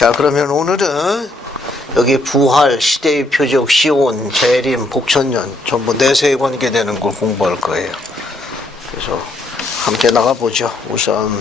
자, 그러면 오늘은 여기 부활, 시대의 표적, 시온, 재림, 복천년 전부 내세에 관계되는 걸 공부할 거예요. 그래서 함께 나가보죠. 우선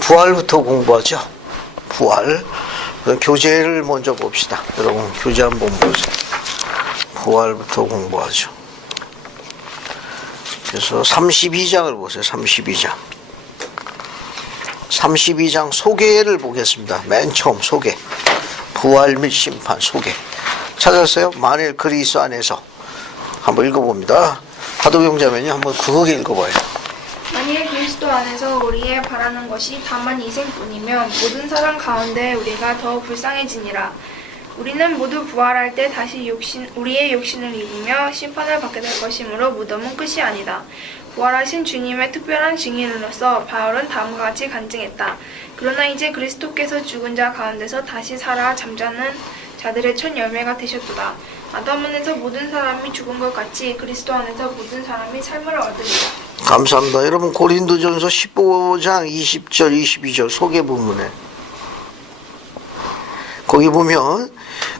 부활부터 공부하죠. 부활. 교재를 먼저 봅시다. 여러분 교재 한번 보세요. 부활부터 공부하죠. 그래서 32장을 보세요. 32장. 32장 소개를 보겠습니다. 맨 처음 소개. 부활 및 심판 소개. 찾았어요? 만일 그리스도 안에서. 한번 읽어봅니다. 화도경자면요. 한번 그거 읽어봐요. 만일 그리스도 안에서 우리의 바라는 것이 다만 이생뿐이면 모든 사람 가운데 우리가 더 불쌍해지니라. 우리는 모두 부활할 때 다시 우리의 육신을 입으며 심판을 받게 될 것이므로 무덤은 끝이 아니다. 부활하신 주님의 특별한 증인으로서 바울은 다음과 같이 간증했다. 그러나 이제 그리스도께서 죽은 자 가운데서 다시 살아 잠자는 자들의 첫 열매가 되셨도다. 아담 안에서 모든 사람이 죽은 것 같이 그리스도 안에서 모든 사람이 삶을 얻으리라. 감사합니다. 여러분 고린도전서 15장 20절 22절 소개 부분에 거기 보면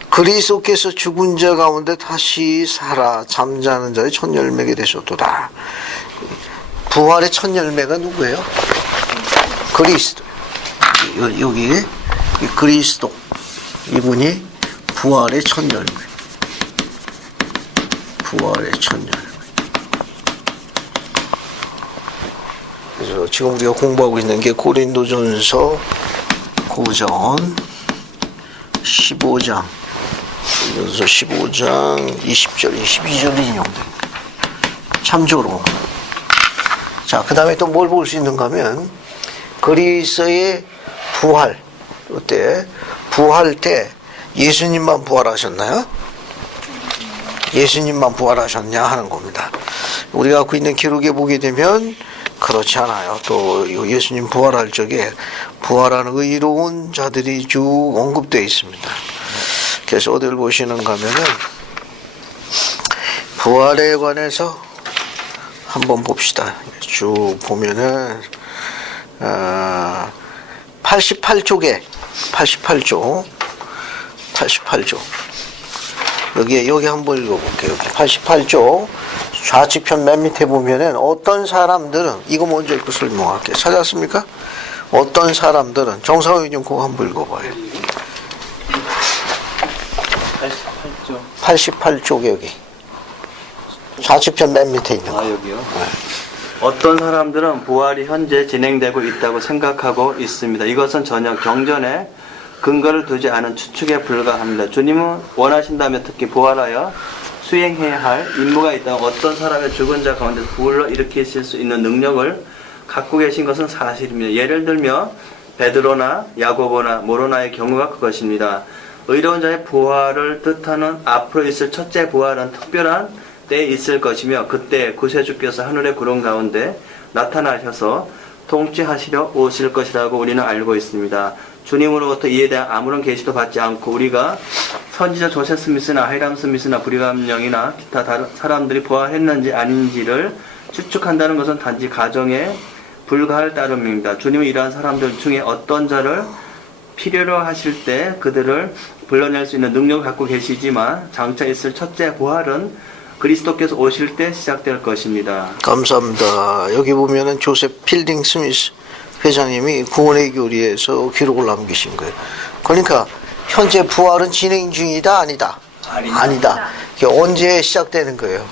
그리스도께서 죽은 자 가운데 다시 살아 잠자는 자의 첫 열매가 되셨도다. 부활의 첫 열매가 누구예요? 그리스도. 여기 그리스도 이분이 부활의 첫 열매. 부활의 첫 열매. 그래서 지금 우리가 공부하고 있는 게 고린도전서 고전 15장 15장 20절 22절 인용됩니다. 참조로. 자, 그 다음에 또 뭘 볼 수 있는가 하면 그리스도의 부활. 그때 부활 때 예수님만 부활하셨나요? 예수님만 부활하셨냐 하는 겁니다. 우리가 갖고 있는 기록에 보게 되면 그렇지 않아요. 또 예수님 부활할 적에 부활하는 의로운 자들이 쭉 언급되어 있습니다. 그래서 어디를 보시는가 하면은 부활에 관해서 한번 봅시다. 쭉 보면은 88쪽에 88쪽 여기 한번 읽어볼게요. 88쪽 좌측편 맨 밑에 보면은 어떤 사람들은 이거 먼저 읽고 설명할게요. 찾았습니까? 어떤 사람들은 정상훈 좀 그거 한번 읽어봐요. 88쪽에 여기 좌측편 맨 밑에 있는 거. 여기요? 네. 어떤 사람들은 부활이 현재 진행되고 있다고 생각하고 있습니다. 이것은 전혀 경전에 근거를 두지 않은 추측에 불과합니다. 주님은 원하신다면 특히 부활하여 수행해야 할 임무가 있다면 어떤 사람의 죽은 자 가운데서 불러 일으키실 수 있는 능력을 갖고 계신 것은 사실입니다. 예를 들며 베드로나 야고보나 모로나의 경우가 그것입니다. 의로운 자의 부활을 뜻하는 앞으로 있을 첫째 부활은 특별한 때에 있을 것이며 그때 구세주께서 하늘의 구름 가운데 나타나셔서 통치하시려 오실 것이라고 우리는 알고 있습니다. 주님으로부터 이에 대한 아무런 계시도 받지 않고 우리가 선지자 조셉 스미스나 하이람 스미스나 브리감 영이나 기타 다른 사람들이 부활했는지 아닌지를 추측한다는 것은 단지 가정에 불과할 따름입니다. 주님은 이러한 사람들 중에 어떤 자를 필요로 하실 때 그들을 불러낼 수 있는 능력을 갖고 계시지만 장차 있을 첫째 부활은 그리스도께서 오실 때 시작될 것입니다. 감사합니다. 여기 보면은 조셉 필딩 스미스 회장님이 구원의 교리에서 기록을 남기신 거예요. 그러니까 현재 부활은 진행 중이다, 아니다? 아니다. 이게 언제 시작되는 거예요?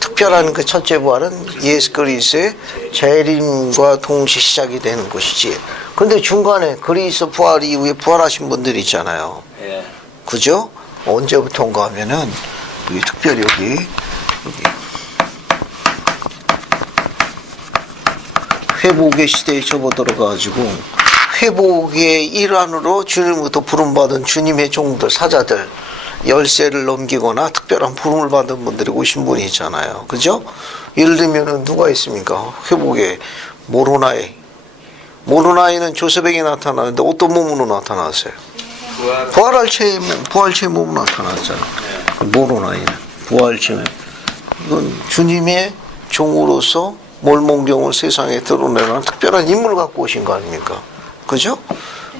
특별한 그 첫째 부활은 예수 그리스도의 재림과 동시 시작이 되는 것이지. 그런데 중간에 그리스도 부활 이후에 부활하신 분들이 있잖아요. 그죠? 언제부터인가 하면은 여기 특별히 여기 회복의 시대에 접어들어가지고 회복의 일환으로 주님부터 부름받은 주님의 종들, 사자들, 열세를 넘기거나 특별한 부름을 받은 분들이 오신 분이 있잖아요. 그죠? 예를 들면 누가 있습니까? 회복의 모로나이. 모로나이는 조셉에게 나타나는데 어떤 몸으로 나타났어요? 부활체의 몸으로 나타났잖아요. 모로나이는 부활체. 이건 주님의 종으로서 몰몬경을 세상에 드러내는 특별한 인물을 갖고 오신 거 아닙니까? 그죠?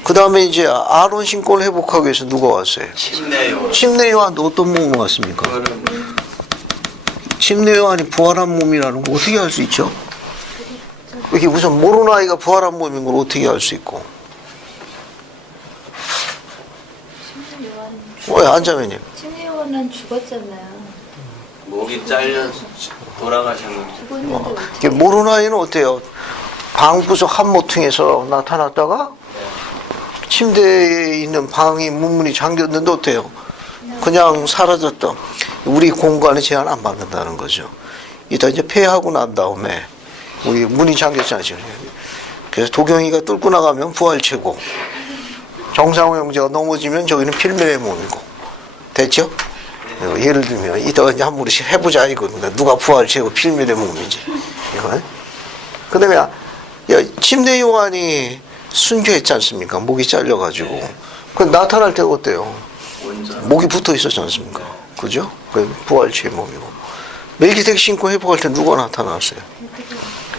그 다음에 이제 아론 신권을 회복하기 위해서 누가 왔어요? 침례 요한도 어떤 몸으로 왔습니까? 침례 요한이 부활한 몸이라는 거 어떻게 알 수 있죠? 이게 무슨 모로나이가 부활한 몸인 걸 어떻게 알 수 있고? 왜 안자매님? 침례 요한은 죽었잖아요. 목이 잘려 돌아가셨는데. 죽었는데 어떻게? 이게 모로나이는 어때요? 방구석 한 모퉁이에서 나타났다가 침대에 있는 방이 문문이 잠겼는데 어때요? 그냥 사라졌다. 우리 공간에 제한 안 받는다는 거죠. 이따 이제 폐하고 난 다음에 우리 문이 잠겼잖아요. 지금. 그래서 도경이가 뚫고 나가면 부활체고 정상호 형제가 넘어지면 저기는 필멸의 몸이고 됐죠? 예를 들면 이따가 이제 한 번씩 해보자 이겁니다. 누가 부활체고 필멸의 몸인지. 그 다음에 침례 요한이 순교했지 않습니까? 목이 잘려가지고. 그 나타날 때가 어때요? 목이 붙어 있었지 않습니까? 그죠? 그 부활체의 몸이고. 멜기세덱 신고 회복할 때 누가 나타났어요?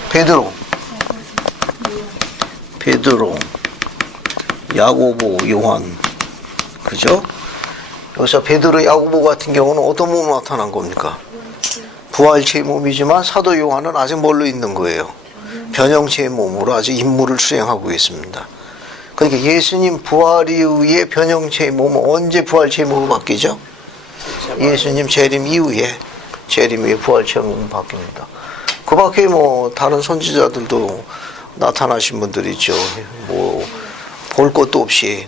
베드로, 야고보, 요한. 그죠? 여기서 베드로, 야고보 같은 경우는 어떤 몸으로 나타난 겁니까? 부활체의 몸이지만 사도 요한은 아직 뭘로 있는 거예요? 변형체의 몸으로 아직 임무를 수행하고 있습니다. 그러니까 예수님 부활 이후에 변형체의 몸은 언제 부활체의 몸으로 바뀌죠? 예수님 재림 이후에 부활체의 몸으로 바뀝니다. 그 밖에 뭐 다른 선지자들도 나타나신 분들이 있죠. 뭐 볼 것도 없이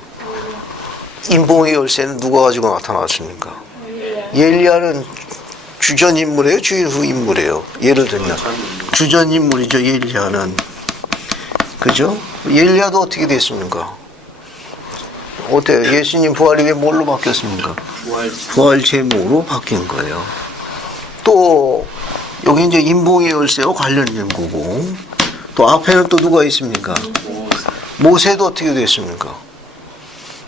인봉의 열쇠는 누가 가지고 나타났습니까? 엘리야는 주전 인물이에요, 주후 인물이에요. 예를 들면 주전 인물이죠. 엘리야는 그죠? 엘리야도 어떻게 됐습니까? 어때요? 예수님 부활이 왜 뭘로 바뀌었습니까? 부활체모로 바뀐 거예요. 또 여기 이제 인봉의 열쇠와 관련된 거고 또 앞에는 또 누가 있습니까? 모세도 어떻게 됐습니까?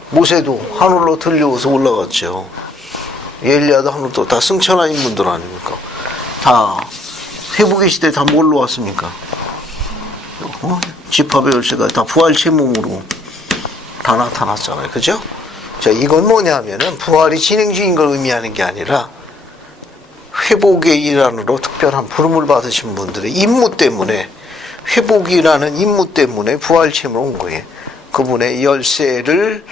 모세도 하늘로 들려서 올라갔죠. 엘리야도 하늘로 다 승천한 인물들 아닙니까? 다 회복의 시대에 다 뭘로 왔습니까? 지파의 열쇠가 다 부활체 몸으로 다 나타났잖아요. 그죠? 자, 이건 뭐냐면은 부활이 진행 중인 걸 의미하는 게 아니라 회복의 일환으로 특별한 부름을 받으신 분들의 임무 때문에 회복이라는 임무 때문에 부활체로 온 거예요. 그분의 열쇠를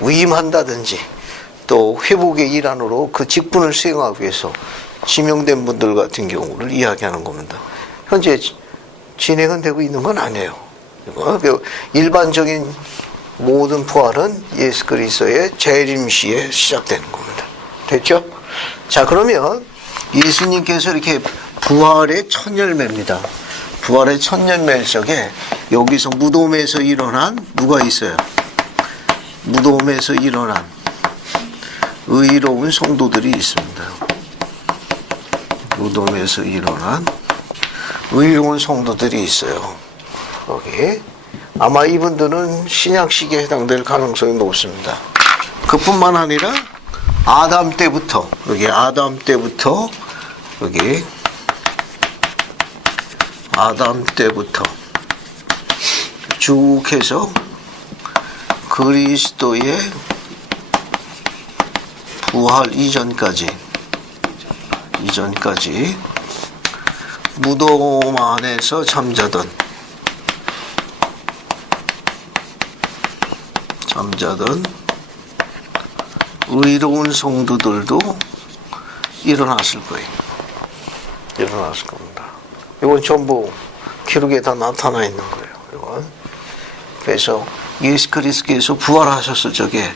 위임한다든지 또 회복의 일환으로 그 직분을 수행하기 위해서 지명된 분들 같은 경우를 이야기하는 겁니다. 현재 진행은 되고 있는 건 아니에요. 일반적인 모든 부활은 예수 그리스도의 재림 시에 시작되는 겁니다. 됐죠? 자, 그러면 예수님께서 이렇게 부활의 첫 열매입니다. 부활의 첫 열매 속에 여기서 무덤에서 일어난 누가 있어요? 무덤에서 일어난 의로운 성도들이 있습니다. 무덤에서 일어난 의로운 성도들이 있어요. 여기 아마 이분들은 신약 시기에 해당될 가능성이 높습니다. 그뿐만 아니라 아담 때부터 여기 아담 때부터 여기 아담 때부터 쭉 해서 그리스도의 부활 이전까지 무덤 안에서 잠자던 의로운 성도들도 일어났을 거예요. 일어났을 겁니다. 이건 전부 기록에 다 나타나 있는 거예요. 이건. 그래서 예수 그리스도께서 부활하셨을 적에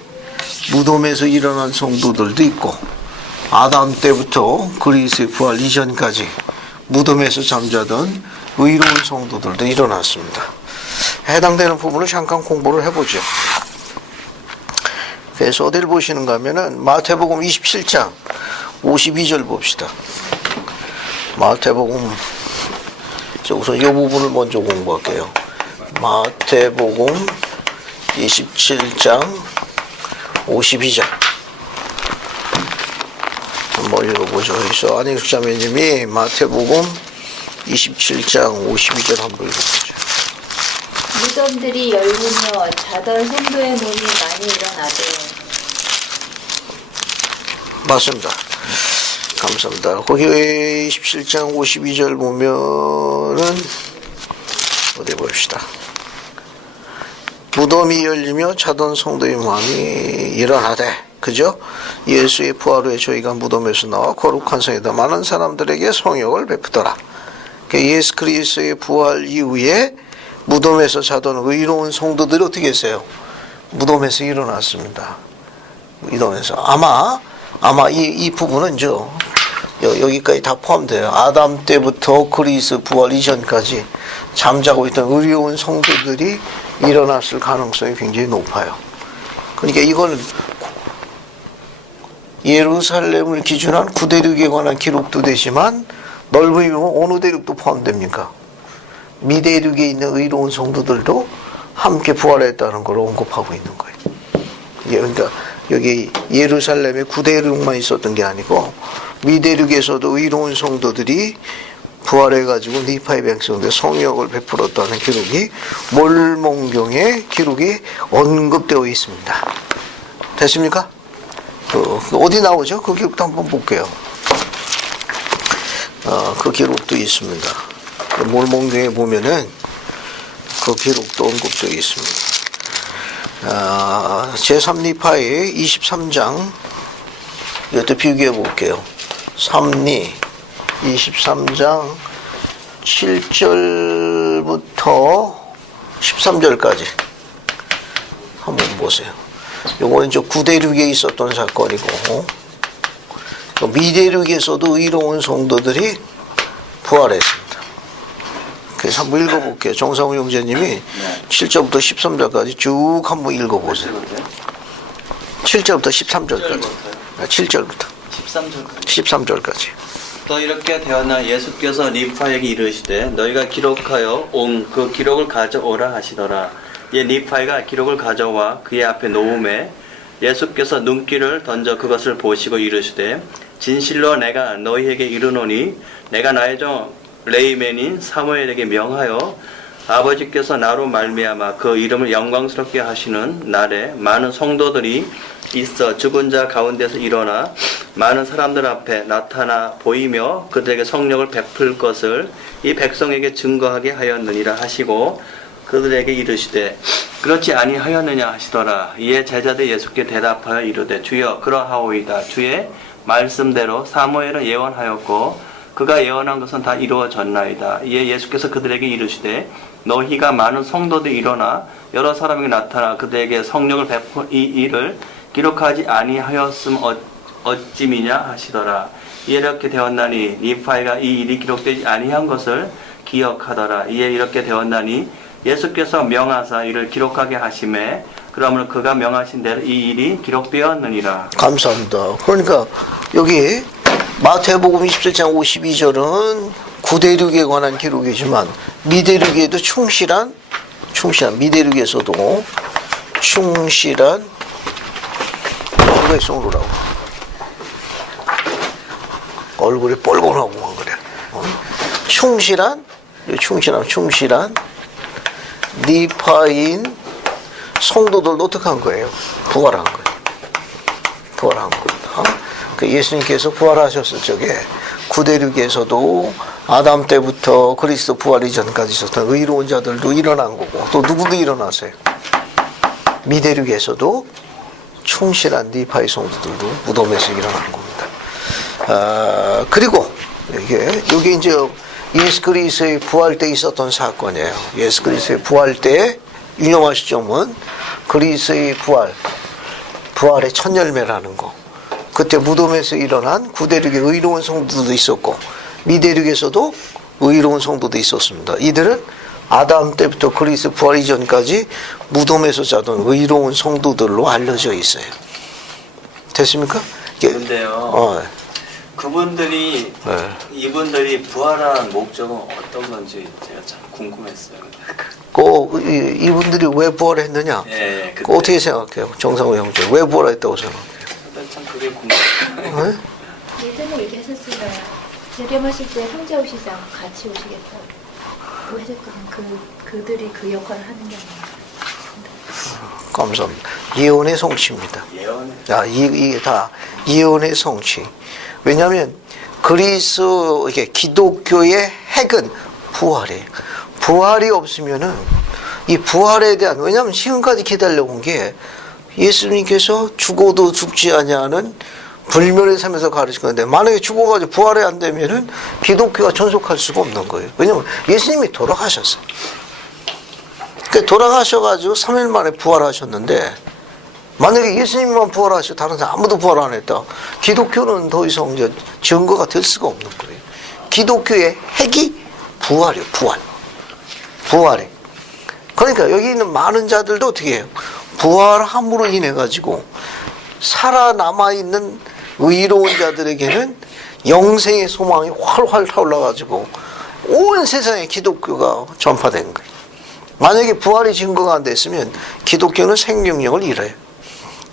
무덤에서 일어난 성도들도 있고 아담 때부터 그리스도의 부활 이전까지 무덤에서 잠자던 의로운 성도들도 일어났습니다. 해당되는 부분을 잠깐 공부를 해보죠. 그래서 어디를 보시는가 하면은 마태복음 27장 52절 봅시다. 마태복음 우선 이 부분을 먼저 공부할게요. 마태복음 27장 52절 한번 읽어보죠. 그래서 안익수자매님이 마태복음 27장 52절 한번 읽어보죠. 무덤들이 열리며 자던 성도의 몸이 많이 일어나되. 맞습니다. 감사합니다. 거기 27장 52절 보면은 어디 봅시다. 무덤이 열리며 자던 성도의 마음이 일어나되, 그죠? 예수의 부활 후에 저희가 무덤에서 나와 거룩한 성에다 많은 사람들에게 성욕을 베푸더라. 예수 그리스도의 부활 이후에 무덤에서 자던 의로운 성도들이 어떻게 했어요? 무덤에서 일어났습니다. 무덤에서 아마 이 부분은 여기까지 다 포함돼요. 아담 때부터 그리스도 부활 이전까지 잠자고 있던 의로운 성도들이 일어났을 가능성이 굉장히 높아요. 그러니까 이거는 예루살렘을 기준한 구대륙에 관한 기록도 되지만 넓은 의미로 어느 대륙도 포함됩니까? 미대륙에 있는 의로운 성도들도 함께 부활했다는 걸 언급하고 있는 거예요. 그러니까 여기 예루살렘에 구대륙만 있었던 게 아니고 미대륙에서도 의로운 성도들이 부활해가지고 니파의 백성들 성역을 베풀었다는 기록이 몰몬경의 기록이 언급되어 있습니다. 됐습니까? 어디 나오죠? 그 기록도 한번 볼게요. 그 기록도 있습니다. 몰몬경에 보면은 그 기록도 언급되어 있습니다. 제3니파의 23장 이것도 비교해 볼게요. 3니 23장 7절부터 13절까지 한번 보세요. 요거는 저 구대륙에 있었던 사건이고 미대륙에서도 의로운 성도들이 부활했습니다. 그래서 한번 읽어볼게요. 정상우 형제님이 7절부터 13절까지 쭉 한번 읽어보세요. 7절부터 13절까지. 7절부터 13절까지. 또 이렇게 되었나 예수께서 니파에게 이르시되 너희가 기록하여 온 그 기록을 가져오라 하시더라. 이 니파이가 기록을 가져와 그의 앞에 놓음에 예수께서 눈길을 던져 그것을 보시고 이르시되 진실로 내가 너희에게 이르노니 내가 나의 종 레이맨인 사무엘에게 명하여 아버지께서 나로 말미암아 그 이름을 영광스럽게 하시는 날에 많은 성도들이 있어 죽은 자 가운데서 일어나 많은 사람들 앞에 나타나 보이며 그들에게 성령을 베풀 것을 이 백성에게 증거하게 하였느니라 하시고 그들에게 이르시되 그렇지 아니하였느냐 하시더라. 이에 제자들 예수께 대답하여 이르되 주여 그러하오이다. 주의 말씀대로 사무엘은 예언하였고 그가 예언한 것은 다 이루어졌나이다. 이에 예수께서 그들에게 이르시되 너희가 많은 성도들이 일어나 여러 사람에게 나타나 그들에게 성령을 베푼 이 일을 기록하지 아니하였음 어찌미냐 하시더라. 이렇게 되었나니 니파이가 이 일이 기록되지 아니한 것을 기억하더라. 이에 이렇게 되었나니 예수께서 명하사 이를 기록하게 하심에 그러므로 그가 명하신 대로 이 일이 기록되었느니라. 감사합니다. 그러니까 여기 마태복음 27장 52절은 구대륙에 관한 기록이지만 미대륙에도 충실한 미대륙에서도 충실한 누가 성도라고 얼굴이 뻘건하고만 그래. 충실한 니파인 성도들도 어떻게 한 거예요? 부활한 거예요. 부활한 겁니다. 그 예수님께서 부활하셨을 적에 구대륙에서도 아담 때부터 그리스도 부활 이전까지 있었던 의로운 자들도 일어난 거고, 또 누구도 일어나세요? 미대륙에서도 충실한 니파의 성도들도 무덤에서 일어난 겁니다. 그리고 이게 이제 예수 그리스도의 부활 때 있었던 사건이에요. 예수 그리스도의 부활 때 유념하실 점은 그리스도의 부활의 첫 열매라는 거. 그때 무덤에서 일어난 구대륙의 의로운 성도도 있었고 미대륙에서도 의로운 성도도 있었습니다. 이들은 아담 때부터 그리스도 부활 이전까지 무덤에서 자던 의로운 성도들로 알려져 있어요. 됐습니까? 그런데요. 그분들이 이분들이 부활한 목적은 어떤 건지 제가 참 궁금했어요. 이분들이 왜 부활했느냐? 예, 어떻게 생각해요? 정상우 형제 왜 부활했다고 생각해요? 참 그게 궁금해요. 예전에 얘기하셨잖아요. 재림하실 때 형제 오시지 않고 같이 오시겠다고. 왜 자꾸 그들이 그 역할을 하는 게 아니에요. 감사합니다. 예언의 성취입니다. 이게 다 예언의 성취. 왜냐하면 그리스도 이게 기독교의 핵은 부활이에요. 부활이 없으면은 이 부활에 대한, 왜냐하면 지금까지 기다려온 게 예수님께서 죽어도 죽지 아니하는 불멸의 삶에서 가르친 건데, 만약에 죽어가지고 부활이 안 되면은 기독교가 전속할 수가 없는 거예요. 왜냐하면 예수님이 돌아가셨어요. 그러니까 돌아가셔가지고 3일 만에 부활하셨는데, 만약에 예수님만 부활하시고 다른 사람 아무도 부활 안 했다, 기독교는 더 이상 이제 증거가 될 수가 없는 거예요. 기독교의 핵이 부활이에요. 부활이. 그러니까 여기 있는 많은 자들도 어떻게 해요? 부활함으로 인해 가지고 살아남아 있는 의로운 자들에게는 영생의 소망이 활활 타올라가지고 온 세상에 기독교가 전파된 거예요. 만약에 부활의 증거가 안 됐으면 기독교는 생명력을 잃어요.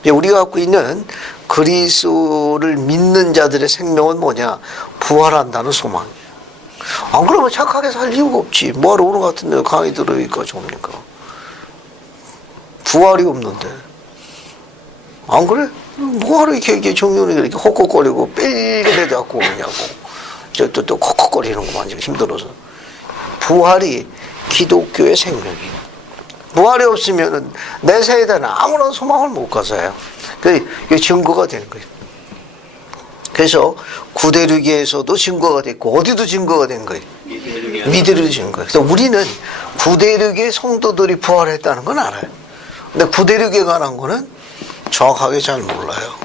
우리가 갖고 있는 그리스도를 믿는 자들의 생명은 뭐냐? 부활한다는 소망이에요. 안 그러면 착하게 살 이유가 없지. 뭐하러 오늘 같은 데 강의 들으니까 좋습니까? 부활이 없는데. 안 그래? 뭐하러 이렇게 정윤이 이렇게 헉헉거리고 삘게 잡고 오냐고. 또 헉헉거리는 거만 힘들어서. 부활이 기독교의 생명이에요. 부활이 없으면은 내 세대는 아무런 소망을 못 가져요. 그게 증거가 되는 거예요. 그래서 구대륙에서도 증거가 됐고 어디도 증거가 된 거예요. 미대륙에 증거. 그래서 우리는 구대륙의 성도들이 부활했다는 건 알아요. 근데 구대륙에 관한 거는 정확하게 잘 몰라요.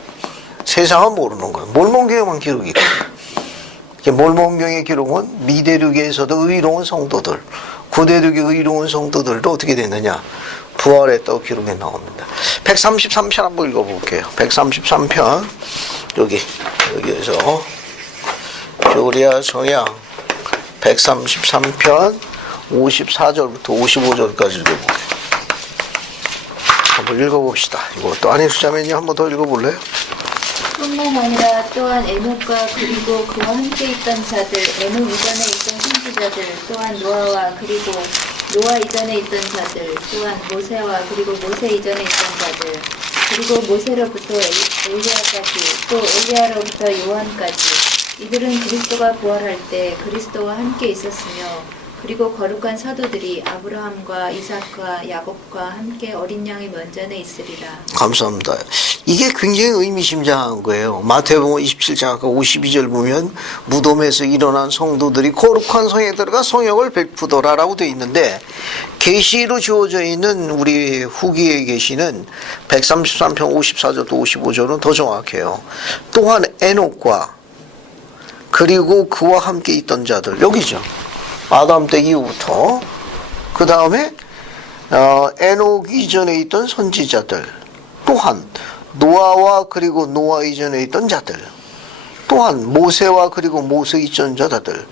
세상은 모르는 거예요. 몰몬경에만 기록이 있고, 몰몬경의 기록은 미대륙에서도 의로운 성도들, 구대륙의 의로운 성도들도 어떻게 됐느냐? 부활했다고 기록에 나옵니다. 133편 한번 읽어볼게요. 133편 여기에서 교리아 성양 133편 54절부터 55절까지 읽어볼게요. 한번 읽어봅시다. 이것도 안희수자매님 한번 더 읽어볼래요? 뿐만 아니라 또한 에녹과 그리고 그와 함께 있던 자들, 에녹 이전에 있던 선지자들, 또한 노아와 그리고 노아 이전에 있던 자들, 또한 모세와 그리고 모세 이전에 있던 자들, 그리고 모세로부터 엘리야까지, 또 엘리야로부터 요한까지, 이들은 그리스도가 부활할 때 그리스도와 함께 있었으며, 그리고 거룩한 사도들이 아브라함과 이삭과 야곱과 함께 어린 양의 면전에 있으리라. 감사합니다. 이게 굉장히 의미심장한 거예요. 마태복음 27장 아까 52절 보면 무덤에서 일어난 성도들이 거룩한 성에 들어가 성역을 베푸더라라고 되어 있는데, 계시로 주어져 있는 우리 후기의 계시는 133편 54절부터 55절은 더 정확해요. 또한 에녹과 그리고 그와 함께 있던 자들, 여기죠. 아담 때 이후부터. 그 다음에 에녹 이전에 있던 선지자들, 또한 노아와 그리고 노아 이전에 있던 자들, 또한 모세와 그리고 모세 이전 자들,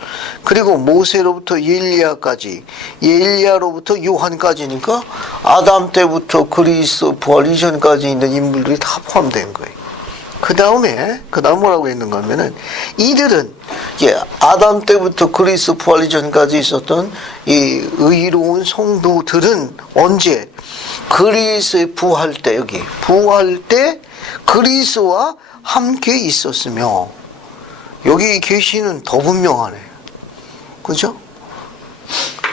그리고 모세로부터 엘리야까지, 엘리야로부터 요한까지니까 아담 때부터 그리스도 부활 이전까지 있는 인물들이 다 포함된 거예요. 그 다음에 뭐라고 했는가 하면은, 이들은, 아담 때부터 그리스도 부활 이전까지 있었던 이 의로운 성도들은 언제? 그리스도의 부활 때, 부활 때 그리스도와 함께 있었으며, 여기 계시는 더 분명하네. 그죠?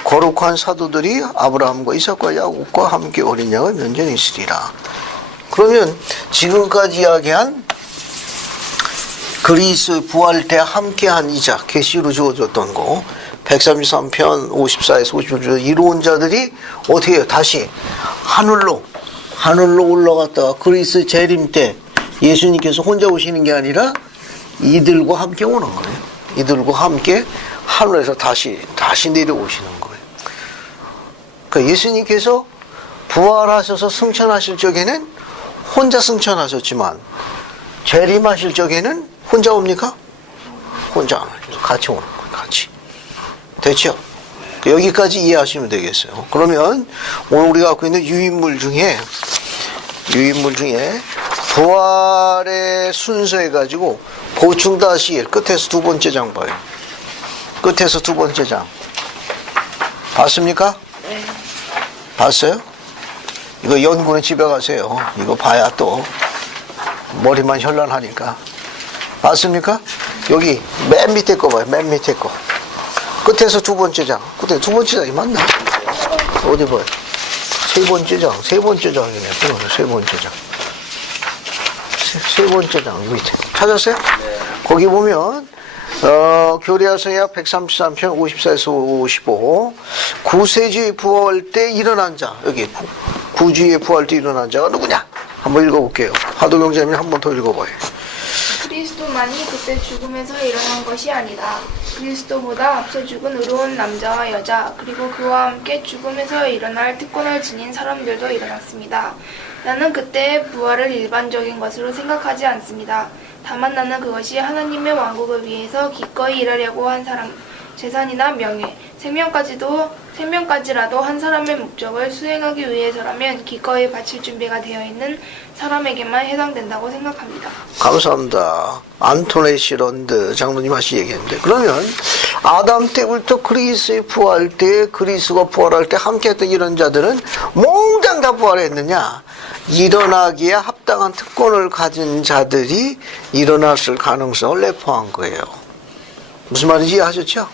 거룩한 사도들이 아브라함과 이삭과 야곱과 함께 어린 양을 면전에 있으리라. 그러면 지금까지 이야기한 그리스도의 부활 때 함께한 이자, 계시로 주어졌던 거 133편 54에서 55절 이루온 자들이 어떻게 해요? 다시 하늘로 올라갔다가 그리스도의 재림 때 예수님께서 혼자 오시는 게 아니라 이들과 함께 오는 거예요. 이들과 함께 하늘에서 다시 내려오시는 거예요. 그러니까 예수님께서 부활하셔서 승천하실 적에는 혼자 승천하셨지만 재림하실 적에는 혼자 옵니까? 혼자 안 와요. 같이 오는 거예요. 같이. 됐죠? 여기까지 이해하시면 되겠어요. 그러면 오늘 우리가 갖고 있는 유인물 중에 부활의 순서해 가지고 보충 다시 끝에서 두 번째 장 봐요. 끝에서 두 번째 장. 봤습니까? 네. 봤어요? 이거 연구는 집에 가세요. 이거 봐야 또 머리만 현란하니까. 봤습니까? 여기 맨 밑에 거 봐요. 맨 밑에 거. 끝에서 두 번째 장. 끝에 두 번째 장이 맞나? 어디 봐요? 세 번째 장. 세 번째 장이네. 세 번째 장. 세 번째 장 밑에. 찾았어요? 네. 거기 보면 교리하서야 133편 54에서 55 구세주의 부활 때 일어난 자 여기 구주의 부활 때 일어난 자가 누구냐? 한번 읽어볼게요. 하도경자님 한 번 더 읽어봐요. 그리스도만이 그때 죽음에서 일어난 것이 아니다. 그리스도보다 앞서 죽은 의로운 남자와 여자 그리고 그와 함께 죽음에서 일어날 특권을 지닌 사람들도 일어났습니다. 나는 그때의 부활을 일반적인 것으로 생각하지 않습니다. 다만 나는 그것이 하나님의 왕국을 위해서 기꺼이 일하려고 한 사람, 재산이나 명예, 생명까지라도 한 사람의 목적을 수행하기 위해서라면 기꺼이 바칠 준비가 되어 있는 사람에게만 해당된다고 생각합니다. 감사합니다. 안토네 시런드 장로님 하시 얘기했는데 그러면 아담 때부터 그리스의 부활 때 그리스가 부활할 때 함께했던 이런 자들은 몽땅 다 부활했느냐? 일어나기에 합당한 특권을 가진 자들이 일어났을 가능성을 내포한 거예요. 무슨 말인지 이해하셨죠?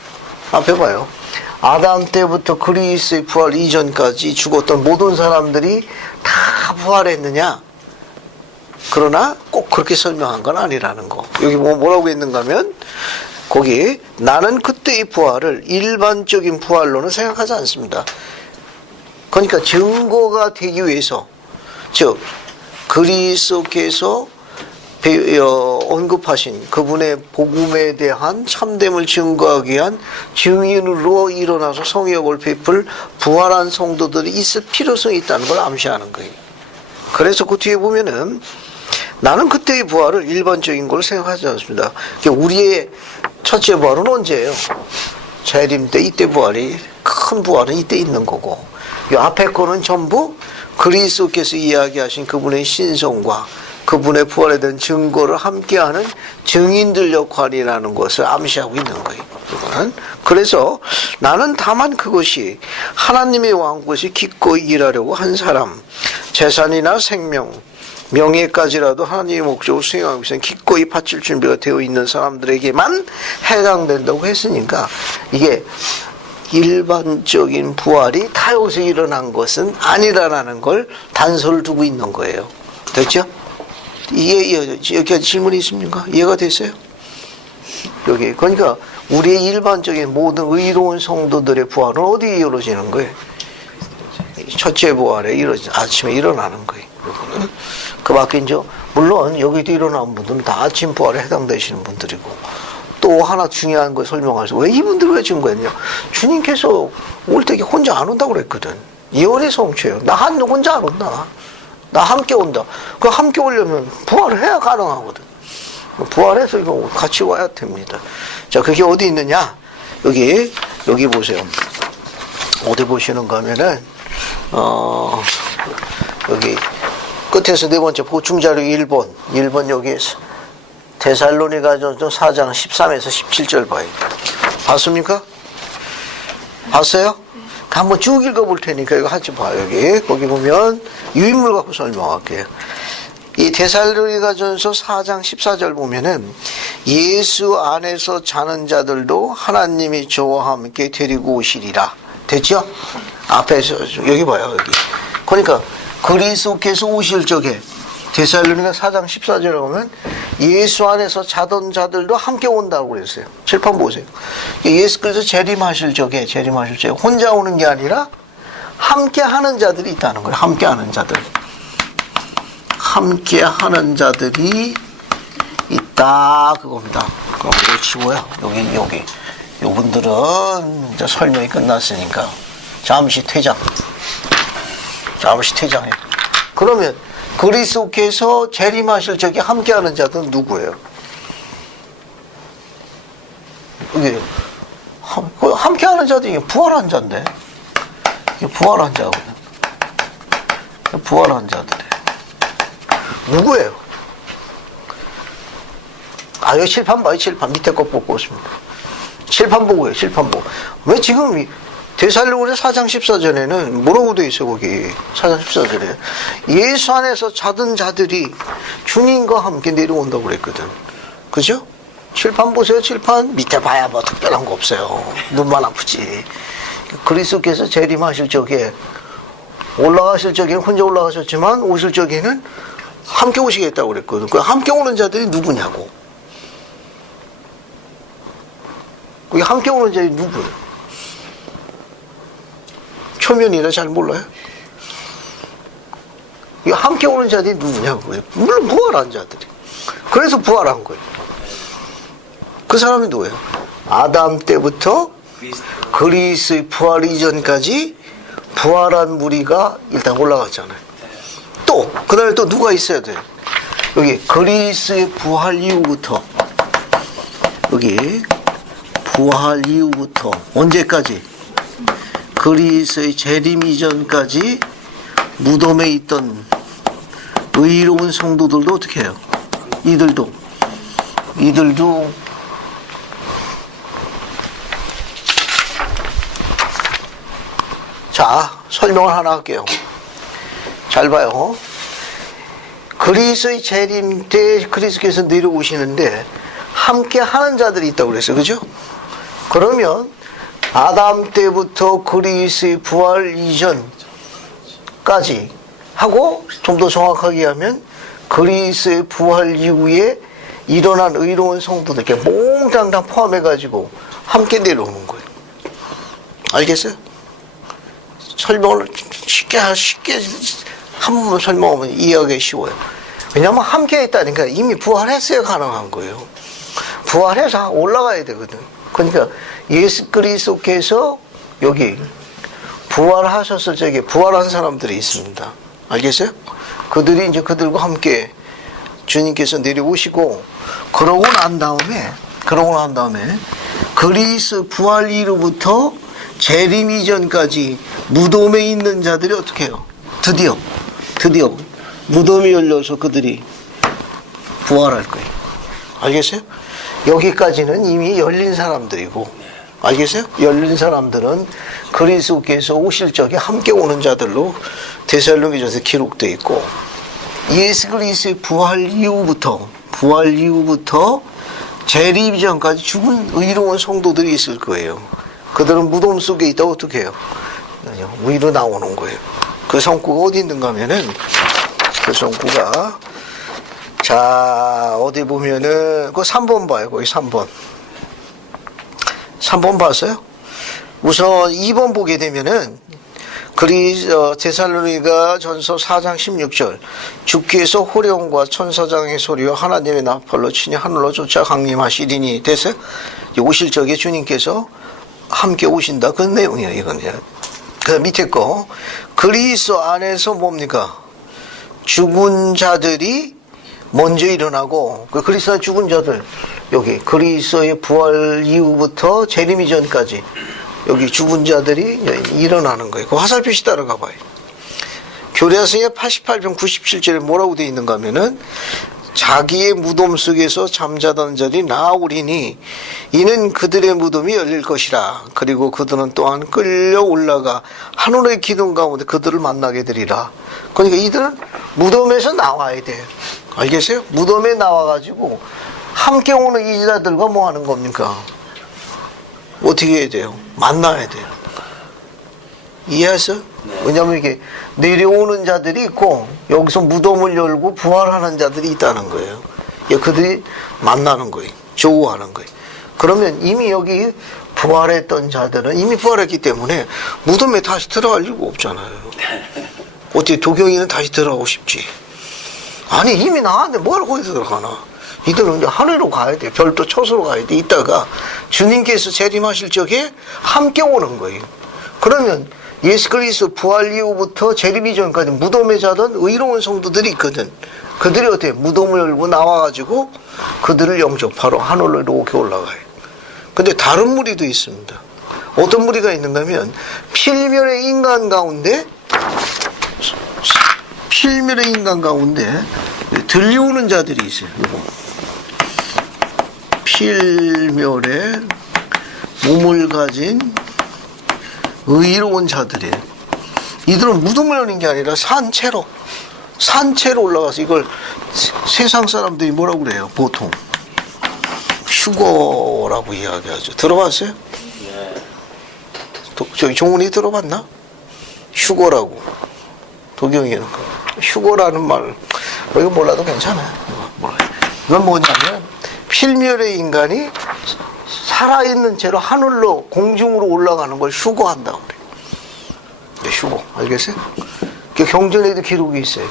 앞에 봐요. 아담 때부터 그리스의 부활 이전까지 죽었던 모든 사람들이 다 부활했느냐? 그러나 꼭 그렇게 설명한 건 아니라는 거. 여기 뭐라고 했는가 하면 거기 나는 그때의 부활을 일반적인 부활로는 생각하지 않습니다. 그러니까 증거가 되기 위해서 즉 그리스도께서 언급하신 그분의 복음에 대한 참됨을 증거하기 위한 증인으로 일어나서 성역을 베풀 부활한 성도들이 있을 필요성이 있다는 걸 암시하는 거예요. 그래서 그 뒤에 보면은 나는 그때의 부활을 일반적인 걸 생각하지 않습니다. 우리의 첫째 부활은 언제예요? 재림 때 이때 부활이 큰 부활은 이때 있는 거고 이 앞에 거는 전부 그리스도께서 이야기하신 그분의 신성과 그분의 부활에 대한 증거를 함께하는 증인들 역할이라는 것을 암시하고 있는 거예요. 이거는. 그래서 나는 다만 그것이 하나님의 왕국에서 기꺼이 일하려고 한 사람, 재산이나 생명, 명예까지라도 하나님의 목적을 수행하기 위해서 기꺼이 바칠 준비가 되어 있는 사람들에게만 해당된다고 했으니까 이게 일반적인 부활이 타요새 일어난 것은 아니라는 걸 단서를 두고 있는 거예요. 됐죠? 여기 질문이 있습니까? 이해가 됐어요? 여기. 그러니까 우리의 일반적인 모든 의로운 성도들의 부활은 어디에 이루어지는 거예요? 첫째 부활에 아침에 일어나는 거예요. 그 밖에 이제 물론 여기도 일어난 분들은 다 아침 부활에 해당되시는 분들이고 또 하나 중요한 걸 설명하셔서 왜 이분들 왜 증거했냐? 주님께서 올 때 혼자 안 온다고 그랬거든. 예언의 성취예요. 나 혼자 안 온다. 나 함께 온다. 그 함께 오려면 부활을 해야 가능하거든. 부활해서 이거 같이 와야 됩니다. 자, 그게 어디 있느냐? 여기 보세요. 어디 보시는가 하면은, 여기 끝에서 네 번째 보충자료 1번 여기에서 데살로니가전서 4장 13에서 17절 봐요. 봤습니까? 봤어요? 한번 쭉 읽어볼 테니까 이거 같이 봐요. 여기 거기 보면 유인물 갖고 설명할게요. 이 데살로니가전서 4장 14절 보면은 예수 안에서 자는 자들도 하나님이 저와 함께 데리고 오시리라. 됐죠? 앞에서 여기 봐요. 여기. 그러니까 그리스도께서 오실 적에 데살로니가 4장 14절에 보면 예수 안에서 자던 자들도 함께 온다고 그랬어요. 칠판 보세요. 예수께서 재림하실 적에 혼자 오는 게 아니라 함께 하는 자들이 있다는 거예요. 함께 하는 자들. 함께 하는 자들이 있다. 그겁니다. 그럼 이거 치고요. 여기. 요분들은 이제 설명이 끝났으니까 잠시 퇴장해요. 그러면 그리스도께서 재림하실 적에 함께하는 자들은 누구예요? 이게 함께하는 자들이 부활한 자인데, 이게 부활한 자거든요. 부활한 자들이에요. 누구예요? 여기 칠판 봐요. 칠판 밑에 거 보고 있습니다. 칠판 보고요. 칠판 보고. 왜 지금 데살로니가 4장 14절에는 뭐라고 되어 있어요? 거기 4장 14절에 예수 안에서 자던 자들이 주님과 함께 내려온다고 그랬거든. 그죠? 칠판 보세요. 칠판 밑에 봐야 뭐 특별한 거 없어요. 눈만 아프지. 그리스도께서 재림하실 적에 올라가실 적에는 혼자 올라가셨지만 오실 적에는 함께 오시겠다고 그랬거든. 그 함께 오는 자들이 누구냐고. 그게 함께 오는 자들이 누구예요? 초면이라 잘 몰라요? 이 함께 오는 자들이 누구냐고요? 물론 부활한 자들이. 그래서 부활한 거예요. 그 사람이 누구예요? 아담 때부터 그리스의 부활 이전까지 부활한 무리가 일단 올라갔잖아요. 또 그다음에 또 누가 있어야 돼요? 여기 그리스의 부활 이후부터, 여기 부활 이후부터 언제까지? 그리스의 재림 이전까지 무덤에 있던 의로운 성도들도 어떻게 해요? 이들도 자, 설명을 하나 할게요. 잘 봐요. 그리스의 재림 때 그리스께서 내려오시는데 함께 하는 자들이 있다고 그랬어요. 그죠? 그러면 아담 때부터 그리스의 부활 이전까지 하고 좀 더 정확하게 하면 그리스의 부활 이후에 일어난 의로운 성도들 이렇게 몽땅 포함해가지고 함께 내려오는 거예요. 알겠어요? 설명을 쉽게 한 번만 설명하면 이해하기 쉬워요. 왜냐하면 함께 있다니까 이미 부활했어야 가능한 거예요. 부활해서 올라가야 되거든. 그러니까 예수 그리스도께서 여기 부활하셨을 적에 부활한 사람들이 있습니다. 알겠어요? 그들이 이제 그들과 함께 주님께서 내려오시고 그러고 난 다음에 그리스 부활 이후부터 재림 이전까지 무덤에 있는 자들이 어떻게 해요? 드디어 무덤이 열려서 그들이 부활할 거예요. 알겠어요? 여기까지는 이미 열린 사람들이고, 알겠어요? 열린 사람들은 그리스도께서 오실 적에 함께 오는 자들로 데살로니가전서에 기록되어 있고, 예수 그리스도의 부활 이후부터 재림 이전까지 죽은 의로운 성도들이 있을 거예요. 그들은 무덤 속에 있다고 어떻게 해요? 위로 나오는 거예요. 그 성구가 어디 있는가 하면은, 그 성구가, 자, 어디 보면은, 그 3번 봐요. 거기 3번. 3번 봤어요? 우선 2번 보게 되면은, 데살로니가 전서 4장 16절. 주께서 호령과 천사장의 소리와 하나님의 나팔로 친히 하늘로 쫓아 강림하시리니. 됐어요? 오실 적에 주님께서 함께 오신다. 그 내용이에요, 이건. 그 밑에 거. 그리스도 안에서 뭡니까? 죽은 자들이 먼저 일어나고, 그 그리스도 죽은 자들, 여기 그리스도의 부활 이후부터 재림 이전까지 여기 죽은 자들이 일어나는 거예요. 그 화살표시 따라가 봐요. 교례서의 88편 97절에 뭐라고 되어 있는가 하면은, 자기의 무덤 속에서 잠자던 자들이 나오리니 이는 그들의 무덤이 열릴 것이라. 그리고 그들은 또한 끌려 올라가 하늘의 기둥 가운데 그들을 만나게 되리라. 그러니까 이들은 무덤에서 나와야 돼요. 알겠어요? 무덤에 나와가지고 함께 오는 이 자들과 뭐 하는 겁니까? 어떻게 해야 돼요? 만나야 돼요. 이해하세요? 왜냐하면 이게 내려오는 자들이 있고 여기서 무덤을 열고 부활하는 자들이 있다는 거예요. 그들이 만나는 거예요. 조우하는 거예요. 그러면 이미 여기 부활했던 자들은 이미 부활했기 때문에 무덤에 다시 들어갈 이유가 없잖아요. 어떻게 도경이는 다시 들어가고 싶지? 아니 이미 나왔는데 뭘 거기서 들어가나? 이들은 이제 하늘로 가야 돼. 별도 초소로 가야 돼. 이따가 주님께서 재림하실 적에 함께 오는 거예요. 그러면 예수 그리스도 부활 이후부터 재림 이전까지 무덤에 자던 의로운 성도들이 있거든. 그들이 어때? 무덤을 열고 나와가지고 그들을 영접하러 하늘로 이렇게 올라가요. 근데 다른 무리도 있습니다. 어떤 무리가 있는가 하면 필멸의 인간 가운데 들려오는 자들이 있어요. 필멸의 몸을 가진 의로운 자들이에요. 이들은 무덤을 여는 게 아니라 산채로 올라가서 이걸 세상 사람들이 뭐라고 그래요? 보통 휴거라고 이야기하죠. 들어봤어요? 저기 종훈이 들어봤나? 휴거라고. 도경이는 휴거라는 말 이거 몰라도 괜찮아요. 이건 뭐냐면 필멸의 인간이 살아있는 채로 하늘로 공중으로 올라가는 걸 휴거한다고 그래요. 휴거. 알겠어요? 경전에도 기록이 있어요.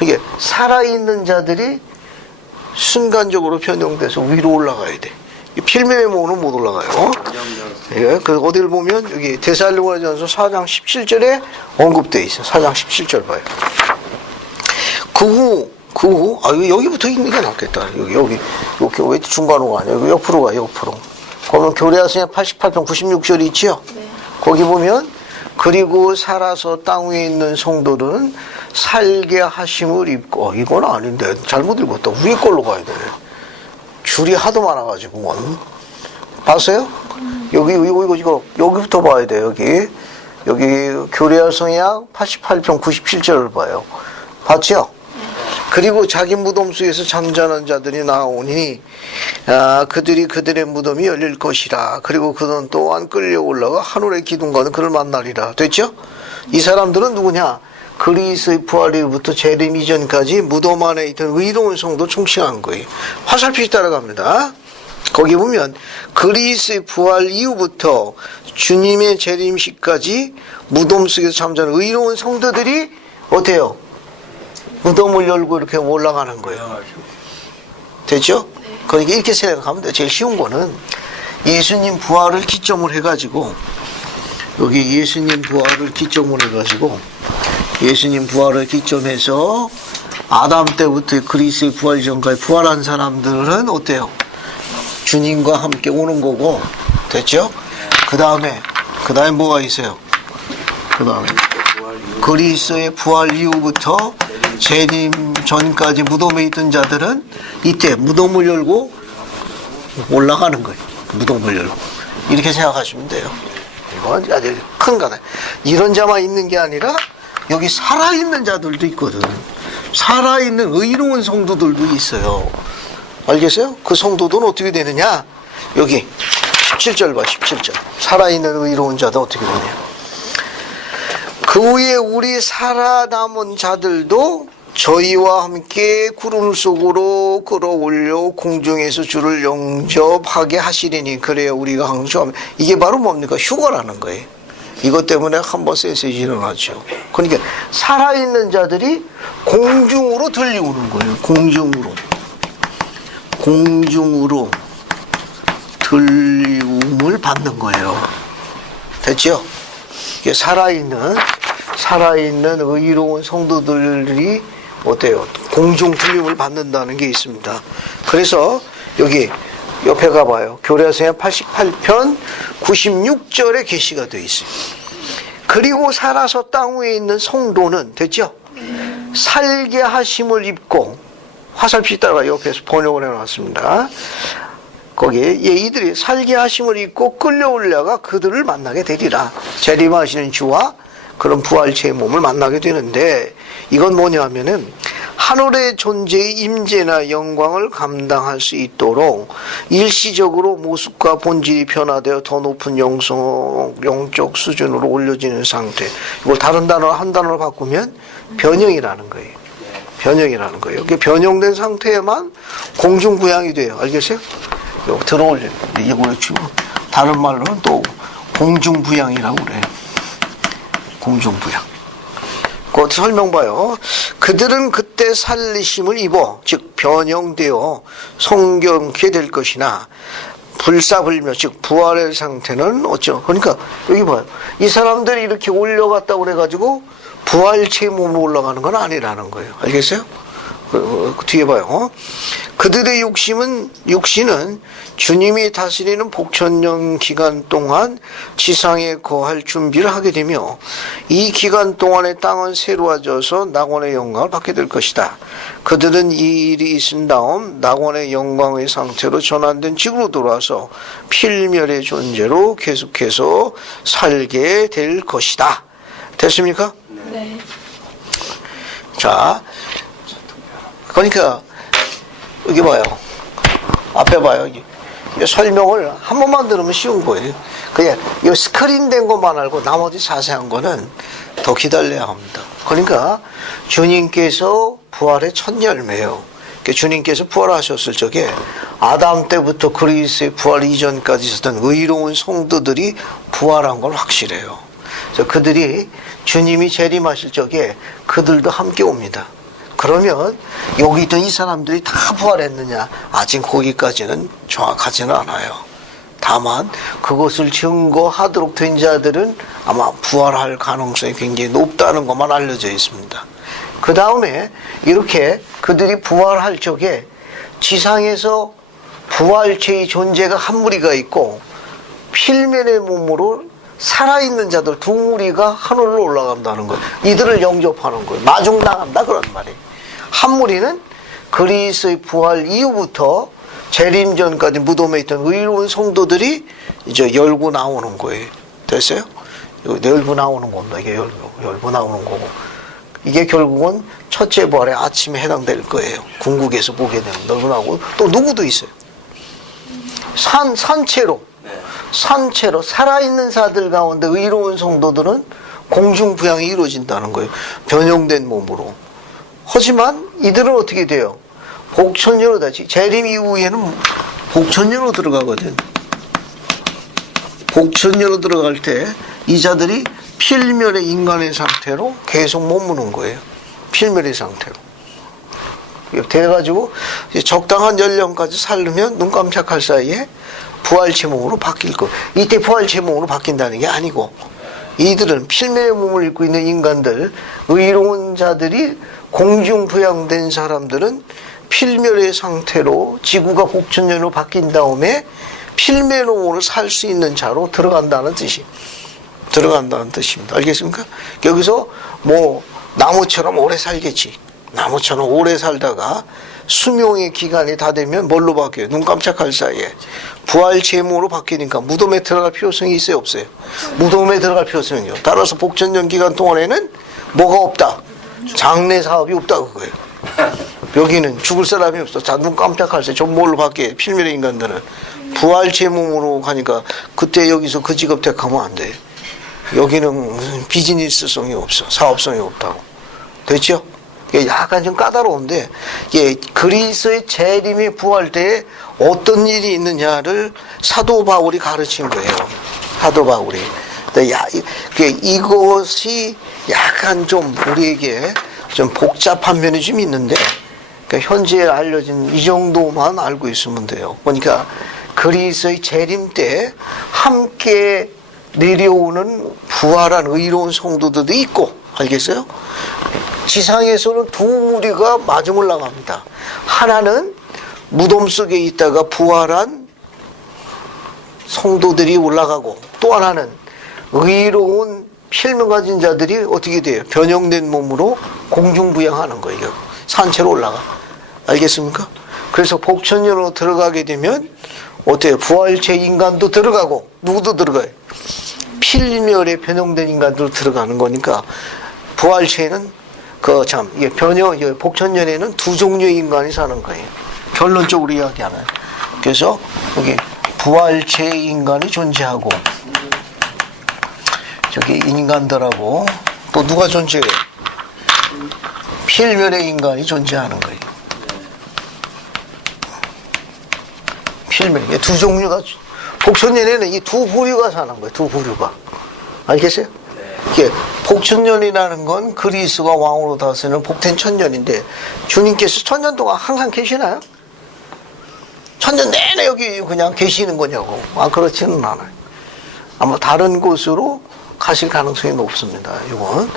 이게 살아있는 자들이 순간적으로 변형돼서 위로 올라가야 돼. 필멸의 몸은 못 올라가요. 예, 그 어디를 보면 여기 데살로니가전서 4장 17절에 언급되어 있어요. 4장 17절 봐요. 그 후, 여기부터 읽는 게 낫겠다. 여기 왜 중간으로 가냐? 여기 옆으로 가, 옆으로. 그러면 교례하성의 88편 96절이 있지요? 네. 거기 보면, 그리고 살아서 땅 위에 있는 성도들은 살게 하심을 입고, 이건 아닌데, 잘못 읽었다. 위에 걸로 가야 돼. 줄이 하도 많아가지고. 봤어요? 여기부터 봐야 돼, 여기. 교례하성약 88편 97절을 봐요. 봤죠? 그리고 자기 무덤 속에서 잠자는 자들이 나오니 그들이 그들의 무덤이 열릴 것이라. 그리고 그들은 또한 끌려 올라가 하늘의 기둥과는 그를 만나리라. 됐죠? 이 사람들은 누구냐? 그리스의 부활 이후부터 재림 이전까지 무덤 안에 있던 의로운 성도 총칭한 거예요. 화살표시 따라갑니다. 거기 보면 그리스의 부활 이후부터 주님의 재림식까지 무덤 속에서 잠자는 의로운 성도들이 어때요? 무덤을 열고 이렇게 올라가는 거예요. 됐죠? 그러니까 이렇게 생각하면 돼요. 제일 쉬운 거는 예수님 부활을 기점으로 해가지고 여기 예수님 부활을 기점으로 해가지고 예수님 부활을 기점해서 아담 때부터 그리스의 부활 전까지 부활한 사람들은 어때요? 주님과 함께 오는 거고. 됐죠? 그 다음에 뭐가 있어요? 그 다음에 그리스의 부활 이후부터 재림 전까지 무덤에 있던 자들은 이때 무덤을 열고 올라가는 거예요. 무덤을 열고. 이렇게 생각하시면 돼요. 이건 아주 큰 거다. 이런 자만 있는 게 아니라 여기 살아있는 자들도 있거든. 살아있는 의로운 성도들도 있어요. 알겠어요? 그 성도들은 어떻게 되느냐? 여기 17절 봐, 17절. 살아있는 의로운 자들 어떻게 되냐? 그 후에 우리 살아남은 자들도 저희와 함께 구름 속으로 끌어올려 공중에서 주를 영접하게 하시리니 그래야 우리가 항상 이게 바로 뭡니까? 휴거라는 거예요. 이것 때문에 한번 센세이 일어나죠. 그러니까 살아있는 자들이 공중으로 들려오는 거예요. 공중으로 들림을 받는 거예요. 됐죠? 이게 살아있는 의로운 성도들이 어때요? 공중 들림을 받는다는 게 있습니다. 그래서 여기 옆에 가봐요. 교례하성의 88편 96절에 게시가 되어 있어요. 그리고 살아서 땅 위에 있는 성도는 됐죠? 살게 하심을 입고 화살표 따라 옆에서 번역을 해놨습니다. 거기에 이들이 살게 하심을 입고 끌려올려가 그들을 만나게 되리라. 재림하시는 주와 그런 부활체의 몸을 만나게 되는데, 이건 뭐냐 하면은 하늘의 존재의 임재나 영광을 감당할 수 있도록 일시적으로 모습과 본질이 변화되어 더 높은 영적 수준으로 올려지는 상태. 이걸 다른 단어 한 단어로 바꾸면 변형이라는 거예요. 변형이라는 거예요. 변형된 상태에만 공중부양이 돼요. 알겠어요? 들어올려. 이게 뭐였죠? 다른 말로는 또 공중부양이라고 그래요. 공중부양. 그 설명 봐요. 그들은 그때 살리심을 입어, 즉 변형되어 성경케 될 것이나 불사불멸, 즉 부활의 상태는 어쩌. 그러니까 여기 봐요. 이 사람들이 이렇게 올려갔다고 그래가지고 부활체 몸으로 올라가는 건 아니라는 거예요. 알겠어요? 뒤에 봐요. 그들의 육신은 주님이 다스리는 복천년 기간 동안 지상에 거할 준비를 하게 되며, 이 기간 동안에 땅은 새로워져서 낙원의 영광을 받게 될 것이다. 그들은 이 일이 있은 다음 낙원의 영광의 상태로 전환된 지구로 돌아와서 필멸의 존재로 계속해서 살게 될 것이다. 됐습니까? 네. 자, 그러니까 여기 봐요. 앞에 봐요. 이 설명을 한 번만 들으면 쉬운 거예요. 그냥 이 스크린 된 것만 알고 나머지 자세한 거는 더 기다려야 합니다. 그러니까 주님께서 부활의 첫 열매예요. 그러니까 주님께서 부활하셨을 적에 아담 때부터 그리스의 부활 이전까지 있었던 의로운 성도들이 부활한 건 확실해요. 그래서 그들이 주님이 재림하실 적에 그들도 함께 옵니다. 그러면 여기 있던 이 사람들이 다 부활했느냐? 아직 거기까지는 정확하지는 않아요. 다만 그것을 증거하도록 된 자들은 아마 부활할 가능성이 굉장히 높다는 것만 알려져 있습니다. 그 다음에 이렇게 그들이 부활할 적에 지상에서 부활체의 존재가 한 무리가 있고, 필면의 몸으로 살아있는 자들 두 무리가 하늘로 올라간다는 거예요. 이들을 영접하는 거예요. 마중나간다 그런 말이에요. 한 무리는 그리스의 부활 이후부터 재림 전까지 무덤에 있던 의로운 성도들이 이제 열고 나오는 거예요. 됐어요? 열고 나오는 겁니다. 이게 열고 나오는 거고. 이게 결국은 첫째 부활의 아침에 해당될 거예요. 궁극에서 보게 되면 열고 나오고, 또 누구도 있어요. 산채로 살아있는 자들 가운데 의로운 성도들은 공중부양이 이루어진다는 거예요. 변형된 몸으로. 하지만 이들은 어떻게 돼요? 복천년으로 다시 재림 이후에는 복천년으로 들어가거든. 복천년으로 들어갈 때 이 자들이 필멸의 인간의 상태로 계속 머무는 거예요. 필멸의 상태로. 돼가지고 적당한 연령까지 살려면 눈 깜짝할 사이에 부활체 몸으로 바뀔 거예요. 이때 부활체 몸으로 바뀐다는 게 아니고, 이들은 필멸의 몸을 입고 있는 인간들, 의로운 자들이 공중부양된 사람들은 필멸의 상태로 지구가 복천년으로 바뀐 다음에 필멸의 몸으로 살 수 있는 자로 들어간다는 뜻입니다. 알겠습니까? 여기서 뭐 나무처럼 오래 살겠지. 나무처럼 오래 살다가 수명의 기간이 다 되면 뭘로 바뀌어요? 눈 깜짝할 사이에 부활체몸으로 바뀌니까 무덤에 들어갈 필요성이 있어요, 없어요? 무덤에 들어갈 필요성이요. 따라서 복천년 기간 동안에는 뭐가 없다? 장례 사업이 없다 그거예요. 여기는 죽을 사람이 없어. 자, 눈 깜짝할 때 전 뭘로 바뀌어요? 필멸의 인간들은 부활체몸으로 가니까 그때 여기서 그 직업 택하면 안 돼. 여기는 비즈니스성이 없어. 사업성이 없다고. 됐죠? 약간 좀 까다로운데, 그리스의 재림의 부활 때에 어떤 일이 있느냐를 사도 바울이 가르친 거예요. 사도 바울이. 이것이 약간 좀 우리에게 좀 복잡한 면이 좀 있는데, 현재 알려진 이 정도만 알고 있으면 돼요. 그러니까 그리스의 재림 때 함께 내려오는 부활한 의로운 성도들도 있고, 알겠어요? 지상에서는 두 무리가 마중을 나갑니다. 하나는 무덤 속에 있다가 부활한 성도들이 올라가고, 또 하나는 의로운 필명 가진 자들이 어떻게 돼요? 변형된 몸으로 공중부양하는 거예요. 산채로 올라가. 알겠습니까? 그래서 복천년으로 들어가게 되면 어때요? 부활체 인간도 들어가고 누구도 들어가요? 필멸에 변형된 인간도 들어가는 거니까 부활체에는 복천년에는 두 종류의 인간이 사는 거예요. 결론적으로 이야기하면. 그래서 여기 부활체 인간이 존재하고 저기 인간들하고 또 누가 존재해요? 필멸의 인간이 존재하는 거예요. 필멸. 두 종류가 복천년에는 이 두 부류가 사는 거예요. 두 부류가. 알겠어요? 이게 복천년이라는 건 그리스가 왕으로 다스리는 복된 천년인데 주님께서 천년 동안 항상 계시나요? 천년 내내 여기 그냥 계시는 거냐고. 그렇지는 않아요. 아마 다른 곳으로 가실 가능성이 높습니다. 이건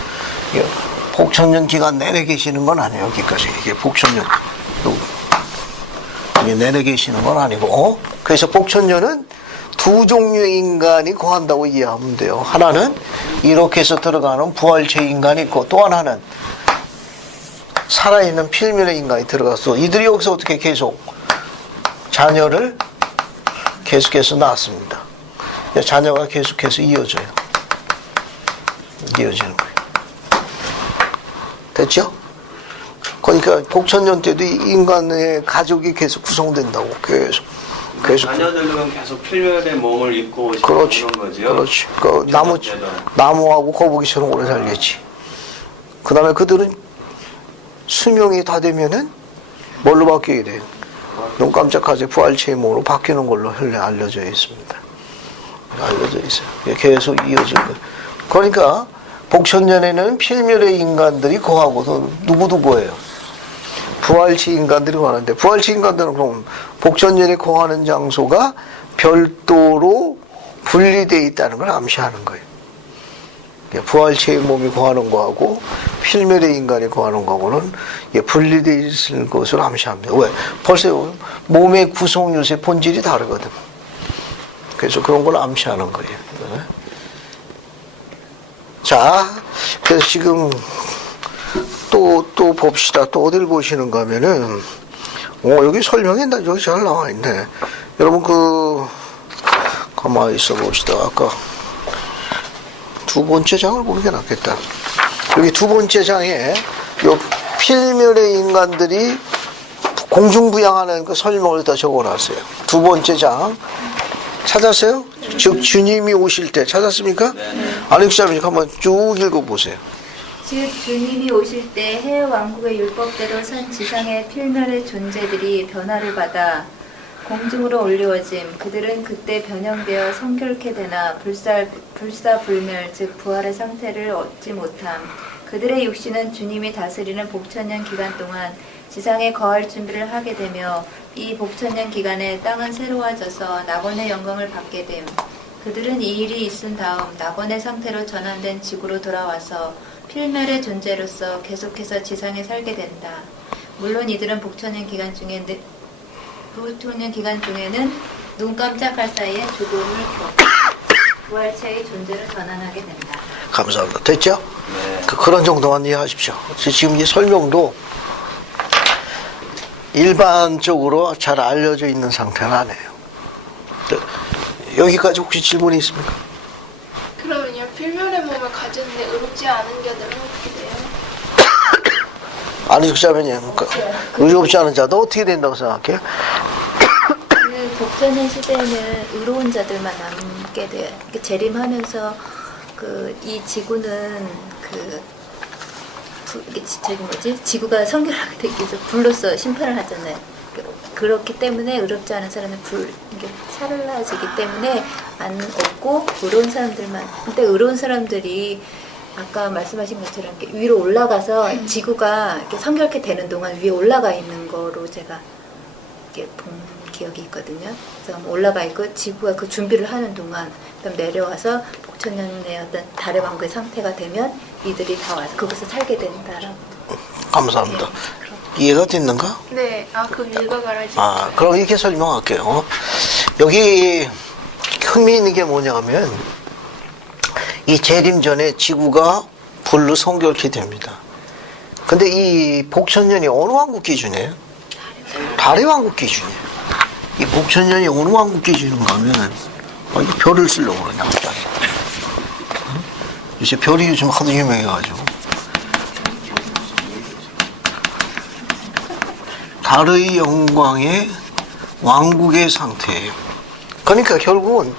복천년 기간 내내 계시는 건 아니에요. 여기까지. 이게 복천년. 이게 내내 계시는 건 아니고. 그래서 복천년은 두 종류의 인간이 거한다고 이해하면 돼요. 하나는 이렇게 해서 들어가는 부활체 인간이 있고 또 하나는 살아있는 필멸의 인간이 들어가서 이들이 여기서 어떻게 계속 자녀를 계속해서 낳습니다. 자녀가 계속해서 이어져요. 이어지는 거예요. 됐죠? 그러니까 복천년 때도 인간의 가족이 계속 구성된다고 계속. 자녀들은 계속 필멸의 몸을 입고 그렇지. 오는 거죠. 그렇지. 그 나무하고 거북이처럼 오래 살겠지. 그 다음에 그들은 수명이 다 되면은 뭘로 바뀌게 돼요? 눈 깜짝하지 부활체의 몸으로 바뀌는 걸로 알려져 있습니다. 알려져 있어요. 계속 이어질 거예요. 그러니까 복천년에는 필멸의 인간들이 거하고 누구도 거해요? 부활체 인간들이 거하는데 부활체 인간들은 그럼 복천년에 거하는 장소가 별도로 분리되어 있다는 걸 암시하는 거예요. 부활체의 몸이 거하는 거하고 필멸의 인간이 거하는 거하고는 분리되어 있을 것을 암시합니다. 왜? 벌써 몸의 구성 요새 본질이 다르거든. 그래서 그런 걸 암시하는 거예요. 자, 그래서 지금 또 봅시다. 또 어딜 보시는가 하면은, 여기 설명이 여기 잘 나와 있네. 여러분, 가만히 있어 봅시다. 아까 두 번째 장을 보는 게 낫겠다. 여기 두 번째 장에, 요 필멸의 인간들이 공중부양하는 그 설명을 다 적어 놨어요. 두 번째 장. 찾았어요? 즉, 주님이 오실 때 찾았습니까? 안익사님 한번 쭉 읽어보세요. 즉 주님이 오실 때 해 왕국의 율법대로 산 지상의 필멸의 존재들이 변화를 받아 공중으로 올리워짐. 그들은 그때 변형되어 성결케 되나 불사불멸 즉 부활의 상태를 얻지 못함. 그들의 육신은 주님이 다스리는 복천년 기간 동안 지상에 거할 준비를 하게 되며 이 복천년 기간에 땅은 새로워져서 낙원의 영광을 받게 됨. 그들은 이 일이 있은 다음 낙원의 상태로 전환된 지구로 돌아와서 필멸의 존재로서 계속해서 지상에 살게 된다. 물론 이들은 복천년 기간 중에는 눈 깜짝할 사이에 죽음을 겪고 부활체의 존재로 전환하게 된다. 감사합니다. 됐죠? 네. 그런 정도만 이해하십시오. 지금 이 설명도 일반적으로 잘 알려져 있는 상태는 아니에요. 여기까지 혹시 질문이 있습니까? 그러면요, 필멸의 몸을 가졌는데 의롭지 않은 자들은 어떻게 돼요? 안익자면요. 의롭지 않은 자도 어떻게 된다고 생각해요? 그 복천년 시대에는 의로운 자들만 남게 돼요. 재림하면서 이 지구는 지구가 성결하게 되기 위해서 불로서 심판을 하잖아요. 그렇기 때문에 의롭지 않은 사람은 사라지기 때문에 안 없고 의로운 사람들만. 근데 의로운 사람들이 아까 말씀하신 것처럼 이렇게 위로 올라가서 지구가 이렇게 성결케 되는 동안 위에 올라가 있는 거로 제가 이렇게 본 기억이 있거든요. 그래서 올라가 있고 지구가 그 준비를 하는 동안 그다음 내려와서 복천년의 어떤 달의 왕국의 상태가 되면 이들이 다 와서 거기서 살게 된다라고. 감사합니다. 네, 이해가 됐는가? 네, 그 밀과 가라지. 그럼 이렇게 설명할게요. 여기 흥미있는 게 뭐냐면 이 재림 전에 지구가 불로 성결케 됩니다. 근데 이 복천년이 어느 왕국 기준이에요? 달의 왕국 기준이에요. 이 복천년이 어느 왕국 기준인가 하면은 이게 별을 쓰려고 그러냐 갑자기. 요새 별이 요즘 하도 유명해가지고 달의 영광의 왕국의 상태예요. 그러니까 결국은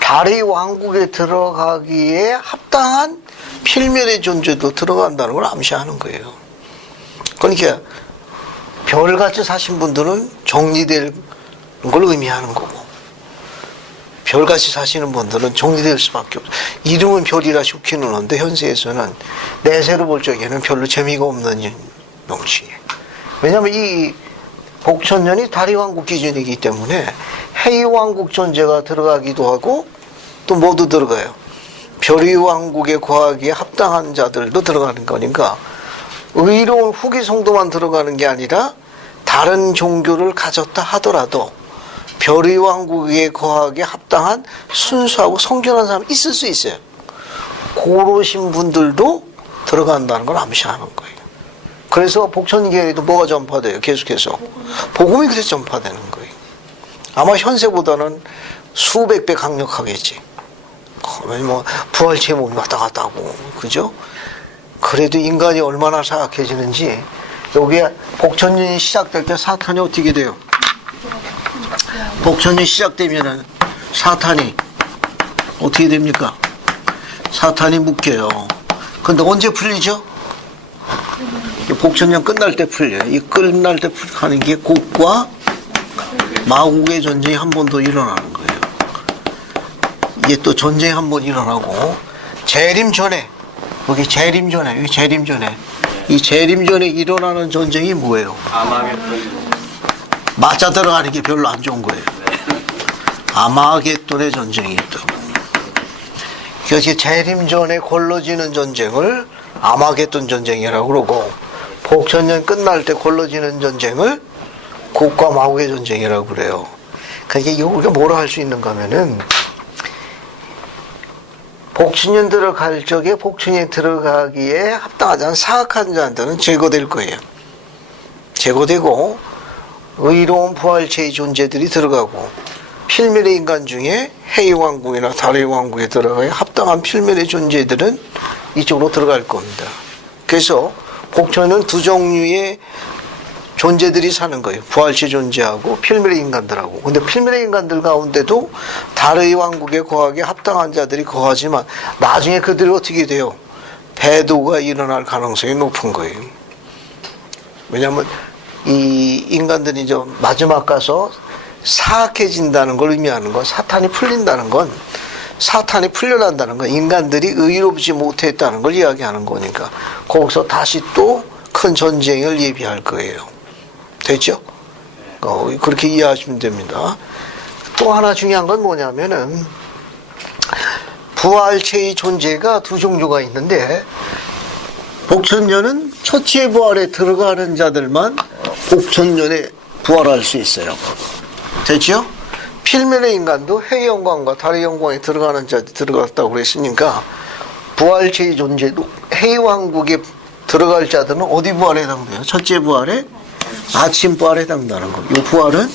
달의 왕국에 들어가기에 합당한 필멸의 존재도 들어간다는 걸 암시하는 거예요. 그러니까 별같이 사신 분들은 정리될 걸 의미하는 거고, 별같이 사시는 분들은 정리될 수밖에 없어요. 이름은 별이라 좋기는 한데 현세에서는 내세로 볼 적에는 별로 재미가 없는 명칭이에요. 왜냐하면 이 복천년이 달의 왕국 기준이기 때문에 해의 왕국 존재가 들어가기도 하고 또 모두 들어가요. 별의 왕국에 거하기에 합당한 자들도 들어가는 거니까 의로운 후기 성도만 들어가는 게 아니라 다른 종교를 가졌다 하더라도 별의 왕국에 거하기에 합당한 순수하고 성결한 사람이 있을 수 있어요. 고로신 분들도 들어간다는 걸 암시하는 거예요. 그래서 복천교회에도 뭐가 전파돼요? 계속해서 복음이 그래서 전파되는 거예요. 아마 현세보다는 수백 배 강력하겠지. 뭐 부활체 몸이 왔다 갔다 하고, 그죠? 그래도 인간이 얼마나 사악해지는지. 여기에 복천년이 시작될 때 사탄이 어떻게 돼요? 복천년이 시작되면은 사탄이 어떻게 됩니까? 사탄이 묶여요. 근데 언제 풀리죠? 복천년 끝날 때 풀려요. 이 끝날 때 하는 게 곡과 마국의 전쟁이 한 번 더 일어나는 거예요. 이게 또 전쟁이 한 번 일어나고, 재림 전에, 여기 재림 전에, 이 재림 전에 일어나는 전쟁이 뭐예요? 아마겟돈. 맞아 들어가는 게 별로 안 좋은 거예요. 아마겟돈의 전쟁이 있다고. 그래서 재림 전에 걸러지는 전쟁을 아마겟돈 전쟁이라고 그러고, 복천년 끝날 때 걸러지는 전쟁을 곡과 마국의 전쟁이라고 그래요. 그러니까 우리가 뭐라 할 수 있는가 하면은, 복천년 들어갈 적에 복천년에 들어가기에 합당하지 않은 사악한 자들은 제거될 거예요. 제거되고 의로운 부활체의 존재들이 들어가고, 필멸의 인간 중에 해의 왕국이나 달의 왕국에 들어가야 합당한 필멸의 존재들은 이쪽으로 들어갈 겁니다. 그래서 복천은 두 종류의 존재들이 사는 거예요. 부활체 존재하고 필멸의 인간들하고. 근데 필멸의 인간들 가운데도 달의 왕국에 거하기에 합당한 자들이 거하지만 나중에 그들이 어떻게 돼요? 배도가 일어날 가능성이 높은 거예요. 왜냐하면 이 인간들이 좀 마지막 가서 사악해진다는 걸 의미하는 건, 사탄이 풀린다는 건, 사탄이 풀려난다는 건 인간들이 의롭지 못했다는 걸 이야기하는 거니까 거기서 다시 또 큰 전쟁을 예비할 거예요. 됐죠? 그렇게 이해하시면 됩니다. 또 하나 중요한 건 뭐냐면은 부활체의 존재가 두 종류가 있는데, 복천년은 첫째 부활에 들어가는 자들만 복천년에 부활할 수 있어요. 됐죠? 필멸의 인간도 해의 영광과 달의 영광에 들어가는 자들이 들어갔다고 그랬으니까 부활체의 존재도 해의 왕국에 들어갈 자들은 어디 부활에 해당돼요? 첫째 부활에? 아침 부활에 해당되는 거예요. 이 부활은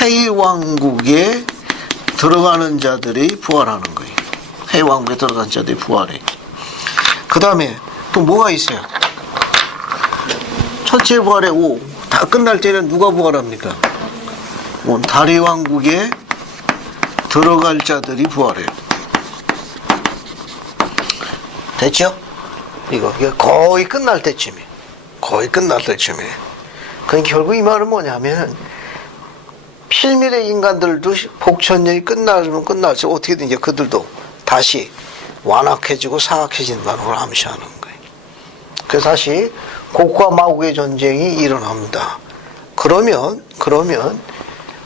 해의 왕국에 들어가는 자들이 부활하는 거예요. 해의 왕국에 들어간 자들이 부활해. 그 다음에 또 뭐가 있어요? 첫째 부활에 다 끝날 때는 누가 부활합니까? 달의 왕국에 들어갈 자들이 부활해요. 됐죠? 이게 거의 끝날 때쯤에. 그러니까 결국 이 말은 뭐냐면, 필멸의 인간들도 복천년이 끝나면 끝날지 어떻게든 이제 그들도 다시 완악해지고 사악해진다는 걸 암시하는 거예요. 그래서 다시 곡과 마국의 전쟁이 일어납니다. 그러면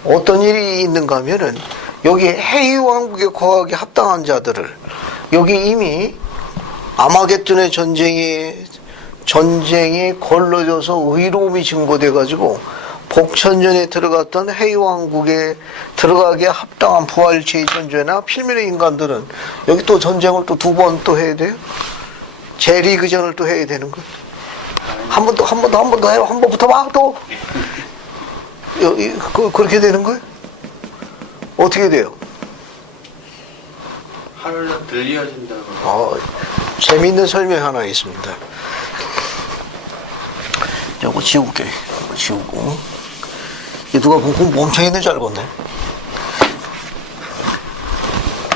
어떤 일이 있는가 하면은, 여기 해의 왕국에 거하기 합당한 자들을, 여기 이미 아마겟돈의 전쟁에 걸러져서 의로움이 증거돼 가지고 복천년에 들어갔던 해의 왕국에 들어가기에 합당한 부활체의 존재나 필멸의 인간들은 여기 또 전쟁을 또 두 번 또 해야 돼요. 재리그전을 또 해야 되는 거예요. 한 번 더 해요. 한 번부터 막 또 그렇게 되는 거예요? 어떻게 돼요? 하늘로 들려진다고. 재미있는 설명 하나 있습니다. 이거 지울게. 이거 지우고. 이 누가 공부 엄청 했는 줄 알겠네.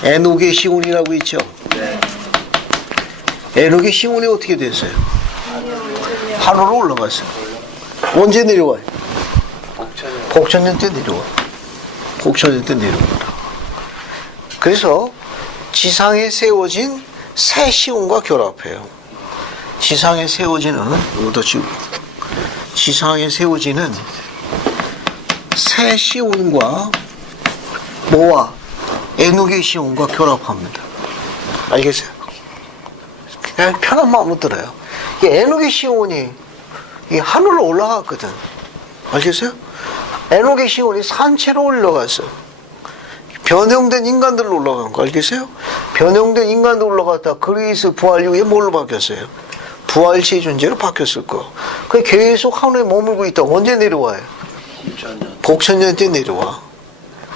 에녹의 시온이라고 있죠? 네. 에녹의 시온이 어떻게 됐어요? 하늘로 올라갔어요. 언제 내려와요? 복천년 때 내려와. 복천년 때 내려옵니다. 그래서 지상에 세워진 새 시온과 결합해요. 지상에 세워지는, 이것도 지우고, 지상에 세워지는 새 시온과 뭐와 에녹의 시온과 결합합니다. 알겠어요? 그냥 편한 마음으로 들어요. 이 에녹의 시온이 이 하늘로 올라갔거든. 알겠어요? 에녹의 시온이 산채로 올라갔어. 변형된 인간들로 올라간 거 알겠어요? 변형된 인간도 올라갔다 그리스 부활 이후에 뭘로 바뀌었어요? 부활시의 존재로 바뀌었을 거. 그 계속 하늘에 머물고 있다. 언제 내려와요? 복천년 때 내려와.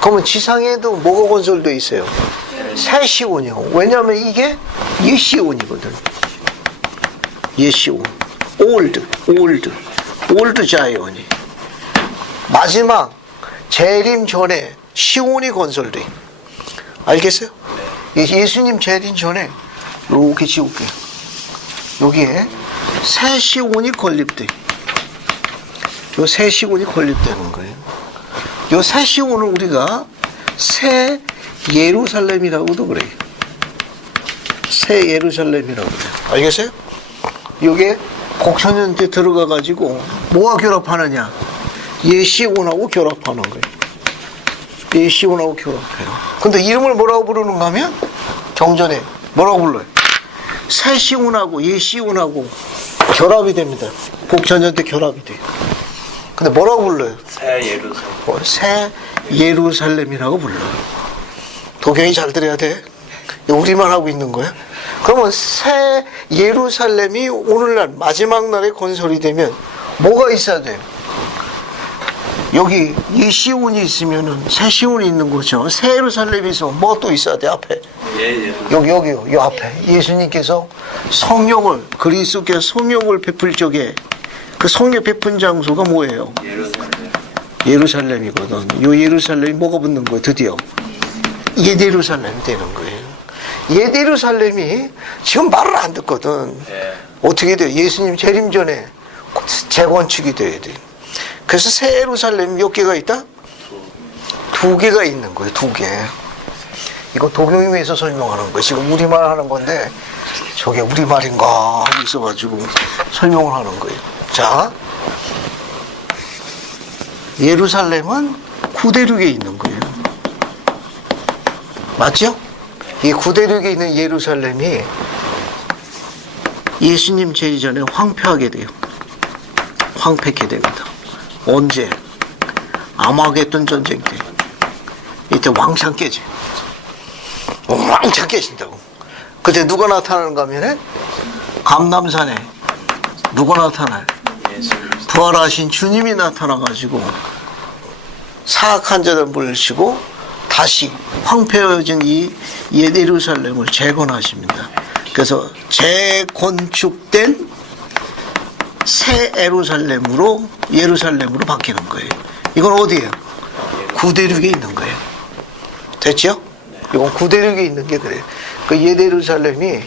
그러면 지상에도 뭐가 건설되어 있어요? 새 시온이요. 왜냐하면 이게 옛 시온이거든. 옛 시온. 올드 자이언이. 마지막 재림 전에 시온이 건설돼. 알겠어요? 예수님 재림 전에 이렇게 지울게요. 여기에 새 시온이 건립돼. 요 새 시온이 건립되는 거예요. 요 새 시온을 우리가 새 예루살렘이라고도 그래요. 새 예루살렘이라고 그래요. 알겠어요? 요게 복천년 때 들어가 가지고 뭐와 결합하느냐? 옛 시온하고 결합하는 거예요. 옛 시온하고 결합해요. 근데 이름을 뭐라고 부르는가 하면 경전에 뭐라고 불러요? 새 시온하고 옛 시온하고 결합이 됩니다. 복천년 때 결합이 돼요. 근데 뭐라고 불러요? 새 예루살렘이라고 불러요. 도경이 잘 들어야 돼. 우리만 하고 있는 거야. 그러면 새 예루살렘이 오늘날 마지막 날에 건설이 되면 뭐가 있어야 돼요? 여기 이 시온이 있으면은 새 시온이 있는 거죠. 새 예루살렘이 있으면 뭐 또 있어야 돼 앞에? 여기요. 이 앞에 예수님께서 성령을 그리스도께서 성령을 베풀 적에 그 성령 베푼 장소가 뭐예요? 예루살렘이거든. 요 예루살렘이 뭐가 붙는 거예요? 드디어 옛 예루살렘이 되는 거예요. 옛 예루살렘이 지금 말을 안 듣거든. 어떻게 돼요? 예수님 재림 전에 재건축이 돼야 돼. 그래서 새 예루살렘이 몇 개가 있다? 2개가 있는 거예요. 2개. 이거 도경임에서 설명하는 거예요. 지금 우리말 하는 건데 저게 우리말인가 하고 있어가지고 설명을 하는 거예요. 자, 예루살렘은 구대륙에 있는 거예요. 맞죠? 이 구대륙에 있는 예루살렘이 예수님 재림 전에 황폐하게 돼요. 황폐케 됩니다. 언제? 아마겟돈 전쟁 때. 이때 왕창 깨져요. 왕창 깨진다고. 그때 누가 나타나는가 하면 감람산에 누가 나타나요? 부활하신 주님이 나타나가지고 사악한 자들 물리치고 다시 황폐해진 이 옛 예루살렘을 재건하십니다. 그래서 재건축된 새 예루살렘으로 바뀌는 거예요. 이건 어디예요? 구대륙에 있는 거예요. 됐죠? 이건 구대륙에 있는 게 그래요. 그 옛 예루살렘이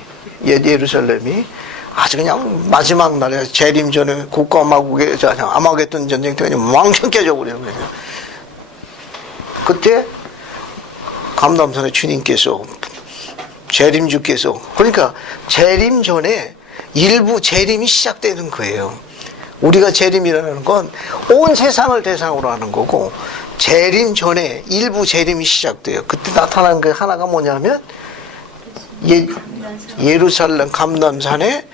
아주 그냥 마지막 날에 재림 전에 곡과 마국에 아마겟돈 전쟁 때 그냥 왕창 깨져버려요. 그냥. 그때 감람산의 주님께서 재림주께서 그러니까 재림 전에 일부 재림이 시작되는 거예요. 우리가 재림이라는 건 온 세상을 대상으로 하는 거고 재림 전에 일부 재림이 시작돼요. 그때 나타난 게 하나가 뭐냐면 예루살렘 감람산에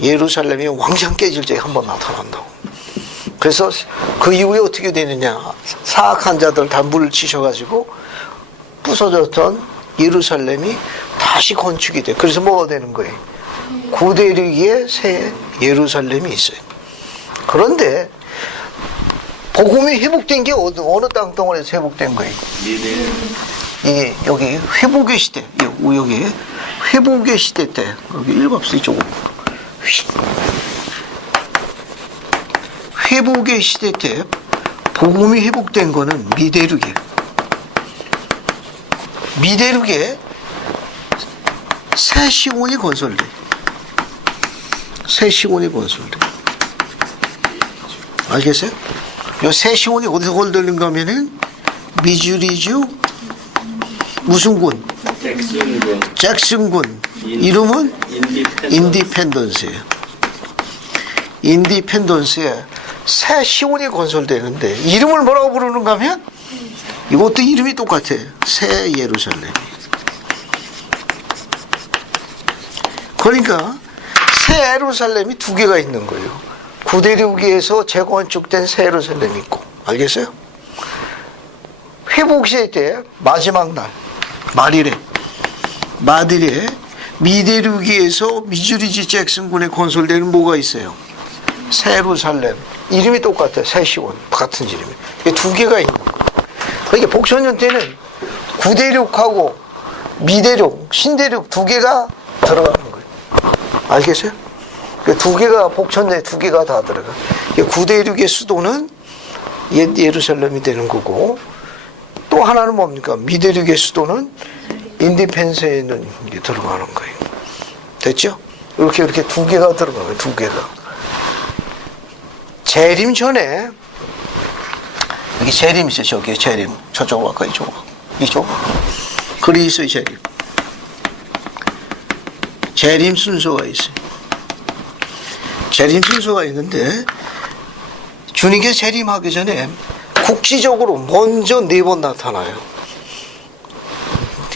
예루살렘이 왕창 깨질 때 한번 나타난다고. 그래서 그 이후에 어떻게 되느냐? 사악한 자들 다 물치셔가지고 부서졌던 예루살렘이 다시 건축이 돼. 그래서 뭐가 되는 거예요? 구대륙에 새 예루살렘이 있어요. 그런데 복음이 회복된 게 어느 땅덩어리에서 회복된 거예요? 이게 여기 회복의 시대, 여기 회복의 시대 때 여기 읽읍시다. 이쪽으로. 회복의 시대 때 복음이 회복된 거는 미대륙에 새 시온이 건설돼. 새 시온이 건설돼. 알겠어요? 요 새 시온이 어디서 건설된가 하면은 미주리주 무슨 군? 잭슨군. 이름은 인디펜던스예요. 인디펜던스에 새 시온이 건설되는데 이름을 뭐라고 부르는가 하면 이것도 이름이 똑같아. 새 예루살렘. 그러니까 새 예루살렘이 두 개가 있는 거예요. 구대륙에서 재건축된 새 예루살렘이 있고, 알겠어요? 회복시대 때 마지막 날 말일에 미대륙에서 미주리지 잭슨군에 건설되는 뭐가 있어요? 새 예루살렘. 이름이 똑같아요. 새 시온 같은 이름이. 이게 두 개가 있는 거예요. 그러니까 복천년 때는 구대륙하고 미대륙, 신대륙 두 개가 들어가는 거예요. 알겠어요? 두 개가 복천년에 두 개가 다 들어가. 구대륙의 수도는 옛 예루살렘이 되는 거고, 또 하나는 뭡니까? 미대륙의 수도는 인디펜스에 들어가는 거예요. 됐죠? 이렇게 두 개가 들어가요. 두 개가. 재림 전에 여기 재림 있어요. 저기 재림. 저쪽으로 갈까? 이쪽. 그리스의 재림. 재림 순서가 있어요. 재림 순서가 있는데 주님께서 재림하기 전에 국지적으로 먼저 4번 나타나요.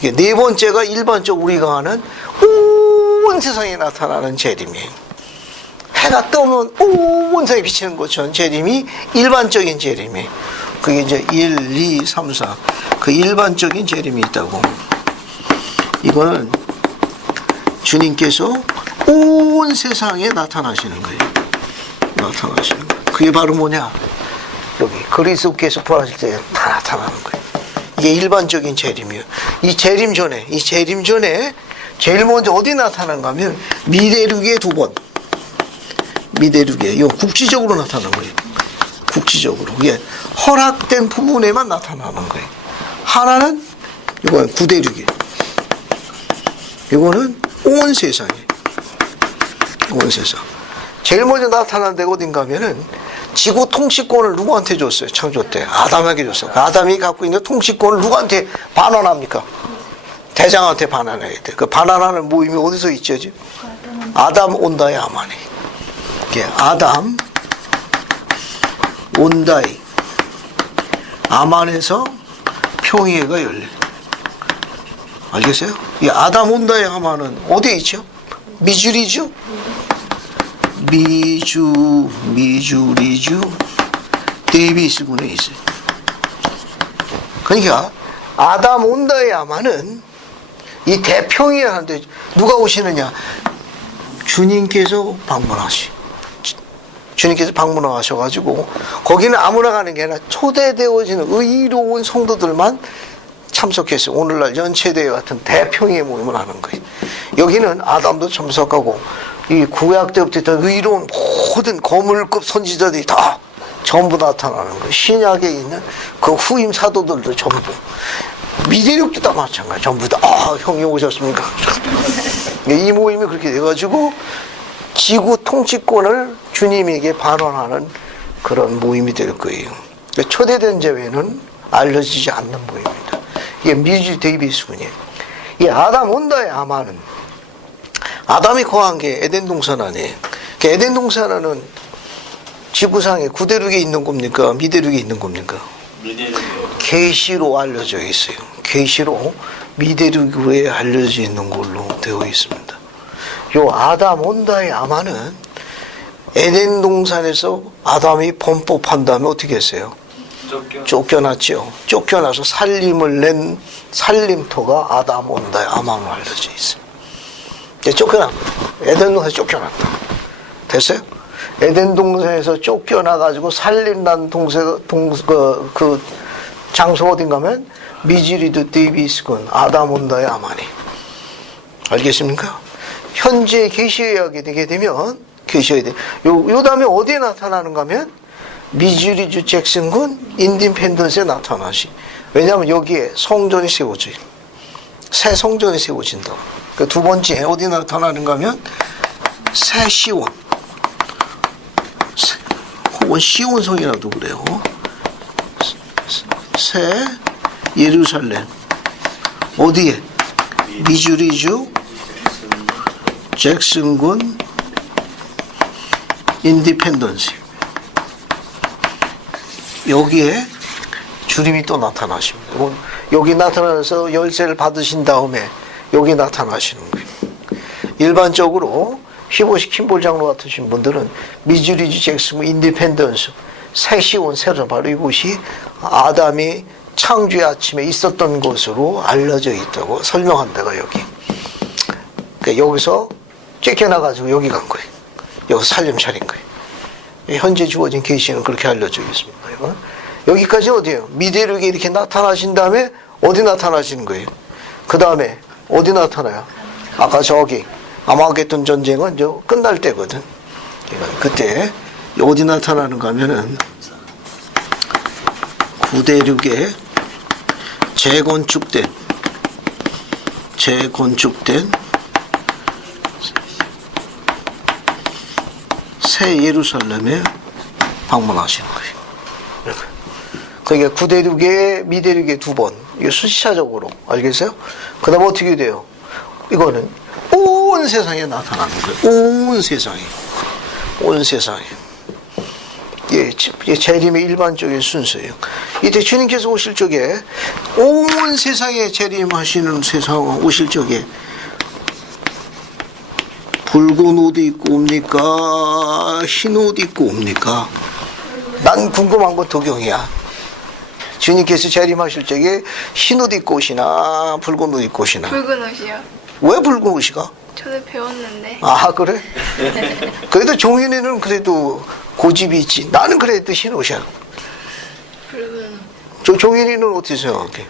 네 번째가 일반적으로 우리가 하는 온 세상에 나타나는 재림이에요. 해가 뜨면 온 세상에 비치는 것처럼 재림이 일반적인 재림이에요. 그게 이제 1, 2, 3, 4 그 일반적인 재림이 있다고. 이거는 주님께서 온 세상에 나타나시는 거예요. 나타나시는 거예요. 그게 바로 뭐냐? 여기 그리스도께서 부활하실 때 다 나타나는 거예요. 이게 일반적인 재림이에요. 이 재림 전에 제일 먼저 어디 나타나는가 하면 미대륙에 2번. 미대륙에 이거 국지적으로 나타나는 거예요. 국지적으로. 이게 허락된 부분에만 나타나는 거예요. 하나는 이건 구대륙에. 이거는 온 세상에. 온 세상. 제일 먼저 나타난 데가 어딘가 하면은 지구 통치권을 누구한테 줬어요? 창조 때. 아담에게 줬어요. 아담이 갖고 있는 통치권을 누구한테 반환합니까? 대장한테 반환해야 돼. 그 반환하는 모임이 어디서 있죠? 아담 온다의 아마니. 아담 온다의 아만에서 평의회가 열려. 알겠어요? 이 아담 온다의 아만은 어디에 있죠? 미주리주? 미주리주 데이비스군에 있어요. 그러니까 아담 온다의 아마는 이 대평의회 하는데 누가 오시느냐? 주님께서 방문하셔가지고 거기는 아무나 가는 게 아니라 초대되어지는 의로운 성도들만 참석했어요. 오늘날 연체대회 같은 대평의회 모임을 하는 거예요. 여기는 아담도 참석하고 이 구약 때부터 있던 의로운 모든 거물급 선지자들이 다 전부 나타나는 거예요. 신약에 있는 그 후임 사도들도 전부. 미대륙도 다 마찬가지. 전부 다 형님 오셨습니까? 이 모임이 그렇게 돼가지고 지구 통치권을 주님에게 반환하는 그런 모임이 될 거예요. 초대된 제외는 알려지지 않는 모임입니다. 이게 미주 데이비스군이에요. 이 아담 온다의 아마는 아담이 거한 게 에덴 동산 안에. 에덴 동산 안은 지구상에 구대륙에 있는 겁니까? 미대륙에 있는 겁니까? 계시로 알려져 있어요. 계시로 미대륙에 알려져 있는 걸로 되어 있습니다. 요 아담 온다의 아마는 에덴 동산에서 아담이 범법한 다음에 어떻게 했어요? 쫓겨났죠. 쫓겨나서 살림을 낸 살림터가 아담 온다의 아마로 알려져 있어요. 쫓겨나. 에덴 동산에서 쫓겨났다. 됐어요? 에덴 동산에서 쫓겨나가지고 살린다는 그 장소 어딘가 하면 미즈리드 데이비스군 아담 온다의 아마니. 알겠습니까? 현재 계시하게 되게 되면 계셔야 돼. 요 다음에 어디에 나타나는가 하면 미즈리드 잭슨군 인디펜던스에 나타나시. 왜냐하면 여기에 성전이 세워져요. 새 성전이 세워진다고. 그 두 번째 어디 나타나는가 하면 새 시온. 혹은 시온성이라도 그래요. 새 예루살렘. 어디에? 미주리주 잭슨군 인디펜던스. 여기에 주님이 또 나타나십니다. 여기 나타나서 열쇠를 받으신 다음에 여기 나타나시는 거예요. 일반적으로 히보시 킴볼 장로 같으신 분들은 미즈리지 잭슨 인디펜던스 새시온 새로 바로 이곳이 아담이 창조의 아침에 있었던 곳으로 알려져 있다고 설명한 데가 여기. 그러니까 여기서 쫓겨나가지고 여기 간 거예요. 여기서 살림 차린 거예요. 현재 주어진 계시는 그렇게 알려져 있습니다. 여기까지 어디예요? 미대륙에 이렇게 나타나신 다음에 어디 나타나시는 거예요? 그 다음에 어디 나타나요? 아까 저기 아마겟돈 전쟁은 저 끝날 때거든. 그때 어디 나타나는가 하면은 구대륙에 재건축된 새 예루살렘에 방문하시는 거예요. 그러니까 구대륙에 미대륙에 두 번. 이게 수시차적으로. 알겠어요? 그 다음 어떻게 돼요? 이거는 온 세상에 나타나는 거예요. 온 세상에. 예, 재림의 일반적인 순서예요. 이때 주님께서 오실 적에 온 세상에 재림하시는 세상 오실 적에 붉은 옷 입고 옵니까? 흰 옷 입고 옵니까? 난 궁금한 건 도경이야. 주님께서 재림하실 적에 흰 옷 입고 오시나 붉은 옷 입고 오시나? 붉은 옷이요. 왜 붉은 옷이가? 저도 배웠는데. 아 그래? 그래도 종인이는 그래도 고집이 있지. 나는 그래도 흰 옷이야. 붉은 저 종인이는 어떻게 생각해?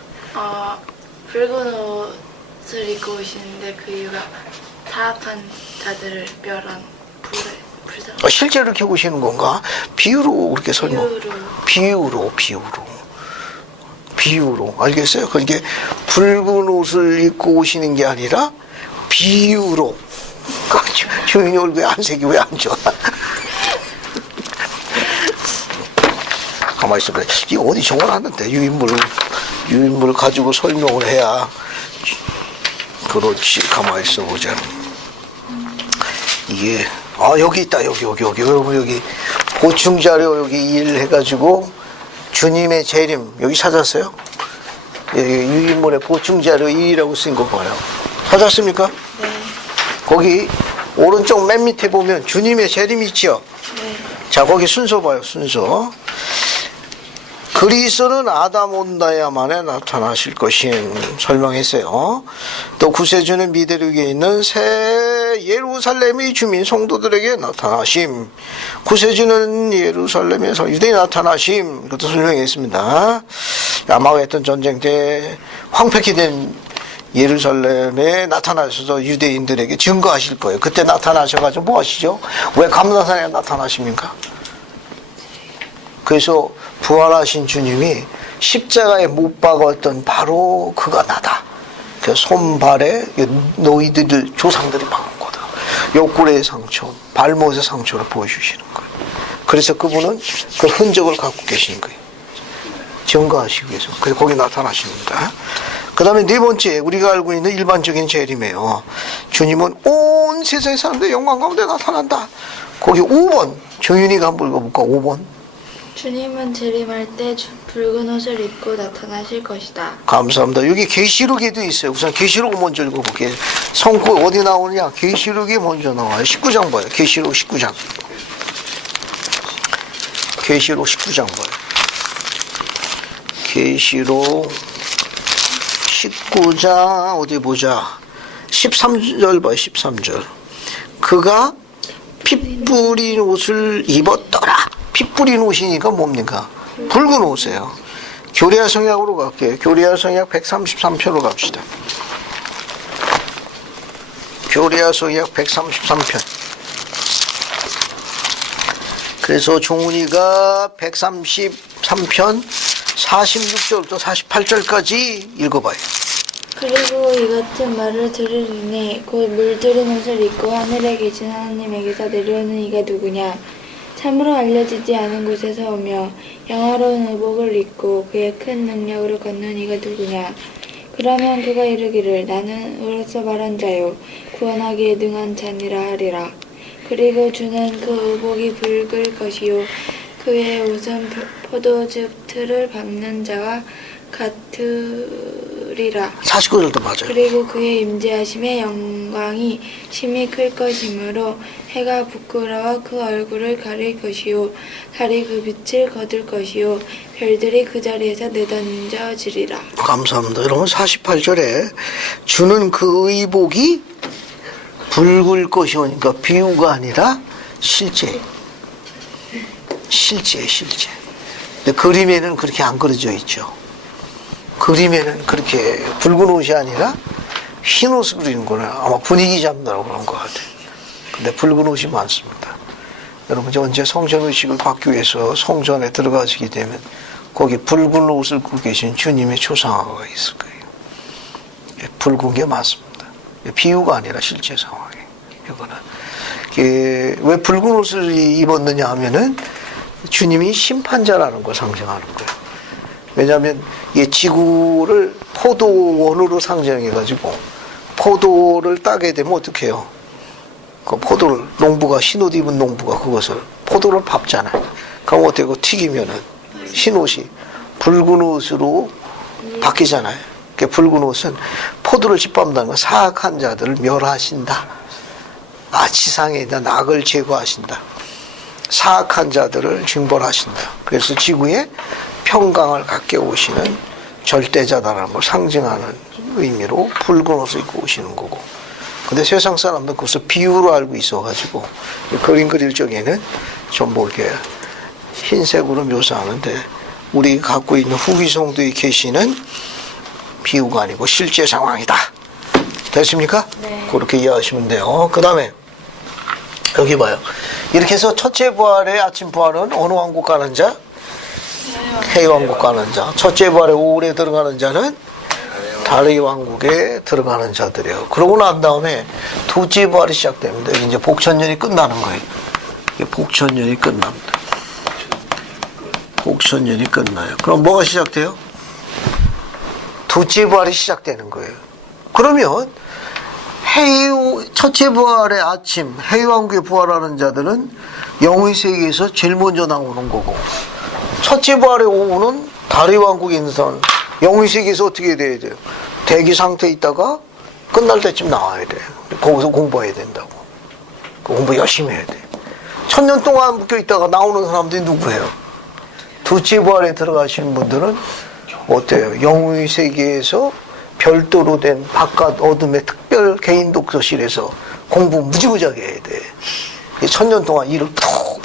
붉은 옷을 입고 오시는데 그 이유가 타락한 자들을 멸한 불사 실제로 이렇게 오시는 건가? 비유로 그렇게 설명. 비유로. 알겠어요? 그게 붉은 옷을 입고 오시는 게 아니라 비유로. 주인이 얼굴에 안색이 왜 안 좋아? 가만히 있어. 그래. 이거 어디 적어놨는데 유인물을 가지고 설명을 해야. 그렇지. 가만히 있어 보자. 이게 여기 있다. 여기 보충 자료 여기 일 해가지고 주님의 재림 여기 찾았어요? 유인물에 보충 자료 2라고 쓴 거 봐요. 찾았습니까? 네. 거기 오른쪽 맨 밑에 보면 주님의 재림 있죠? 네. 자, 거기 순서 봐요. 순서. 그리스도는 아담 온다야만에 나타나실 것인 설명했어요. 또 구세주는 미대륙에 있는 새 예루살렘의 주민 성도들에게 나타나심. 구세주는 예루살렘에서 유대에 나타나심. 그것도 설명했습니다. 아마겟돈 전쟁 때 황폐케 된 예루살렘에 나타나셔서 유대인들에게 증거하실 거예요. 그때 나타나셔가지고 뭐 하시죠? 왜 감람산에 나타나십니까? 그래서 부활하신 주님이 십자가에 못 박았던 바로 그가 나다. 그 손발에 너희들 조상들이 박은 거다. 옆구리의 상처, 발못의 상처를 보여주시는 거예요. 그래서 그분은 그 흔적을 갖고 계신 거예요. 증거하시기 위해서. 그래서 거기 나타나십니다. 그 다음에 네 번째, 우리가 알고 있는 일반적인 재림이에요. 주님은 온 세상의 사람들의 영광 가운데 나타난다. 거기 5번, 정윤이가 한번 읽어볼까? 5번. 주님은 재림할 때 붉은 옷을 입고 나타나실 것이다. 감사합니다. 여기 계시록에도 있어요. 우선 계시록 먼저 읽어볼게요. 성구 어디 나오느냐? 계시록이 먼저 나와요. 19장 봐요. 계시록 19장. 계시록 19장 봐요. 계시록 19장 어디 보자. 13절 봐요. 13절. 그가 뿌린 옷을 입었더라. 피 뿌린 옷이니까 뭡니까? 붉은 옷이에요. 교리야 성약으로 갈게요. 교리야 성약 133편으로 갑시다. 교리야 성약 133편. 그래서 종훈이가 133편 46절부터 48절까지 읽어봐요. 그리고 이 같은 말을 들으리니 곧 물들인 옷을 입고 하늘에 계신 하나님에게서 내려오는 이가 누구냐. 참으로 알려지지 않은 곳에서 오며 영화로운 의복을 입고 그의 큰 능력으로 걷는 이가 누구냐. 그러면 그가 이르기를 나는 으로서 말한 자요 구원하기에 능한 자니라 하리라. 그리고 주는 그 의복이 붉을 것이요 그의 옷은 포도즙 틀을 밟는 자와 같으리라. 49절도 맞아요. 그리고 그의 임재하심의 영광이 심히 클 것이므로 해가 부끄러워 그 얼굴을 가릴 것이요 달이 그 빛을 거둘 것이요 별들이 그 자리에서 내던져지리라. 감사합니다. 여러분 48절에 주는 그 의복이 붉을 것이오니까 비유가 아니라 실제. 근데 그림에는 그렇게 안 그려져 있죠. 그림에는 그렇게 붉은 옷이 아니라 흰 옷을 그리는 거는 아마 분위기 잡느라고 그런 것 같아요. 근데 붉은 옷이 많습니다. 여러분 언제 성전의식을 받기 위해서 성전에 들어가시게 되면 거기 붉은 옷을 입고 계신 주님의 초상화가 있을 거예요. 붉은 게 많습니다. 비유가 아니라 실제 상황이에요. 이거는 왜 붉은 옷을 입었느냐 하면은 주님이 심판자라는 걸 상징하는 거예요. 왜냐하면 이 지구를 포도원으로 상징해가지고 포도를 따게 되면 어떻게 해요? 그 포도를 농부가 흰옷 입은 농부가 그것을 포도를 밟잖아요. 그럼 어떻게 튀기면은 흰옷이 붉은 옷으로 바뀌잖아요. 그 붉은 옷은 포도를 짓밟는다는 건 사악한 자들을 멸하신다. 지상에 있는 악을 제거하신다. 사악한 자들을 징벌하신다. 그래서 지구에 평강을 갖게 오시는 절대자다라는 걸 상징하는 의미로 붉은 옷을 입고 오시는 거고. 근데 세상 사람들은 그것을 비유로 알고 있어가지고 그림 그릴 적에는 전부 이렇게 흰색으로 묘사하는데 우리 갖고 있는 후기 성도에 계시는 비유가 아니고 실제 상황이다. 됐습니까? 네. 그렇게 이해하시면 돼요. 그 다음에 여기 봐요. 이렇게 해서 첫째 부활의 아침 부활은 어느 왕국 가는 자? 해의 왕국 가는 자. 첫째 부활의 오후에 들어가는 자는 달의 왕국에 들어가는 자들이에요. 그러고 난 다음에 둘째 부활이 시작됩니다. 이제 복천년이 끝나는 거예요. 복천년이 끝납니다. 복천년이 끝나요. 그럼 뭐가 시작돼요? 둘째 부활이 시작되는 거예요. 그러면 첫째 부활의 아침, 해왕국에 부활하는 자들은 영의 세계에서 제일 먼저 나오는 거고, 첫째 부활의 오후는 달의 왕국에 있는 사람, 영의 세계에서 어떻게 돼야 돼요? 대기 상태에 있다가 끝날 때쯤 나와야 돼요. 거기서 공부해야 된다고. 공부 열심히 해야 돼. 1000년 동안 묶여 있다가 나오는 사람들이 누구예요? 둘째 부활에 들어가시는 분들은 어때요? 영의 세계에서 별도로 된 바깥 어둠의 특별 개인 독서실에서 공부 무지무지하게 해야 돼. 1000년 동안 일을 푹,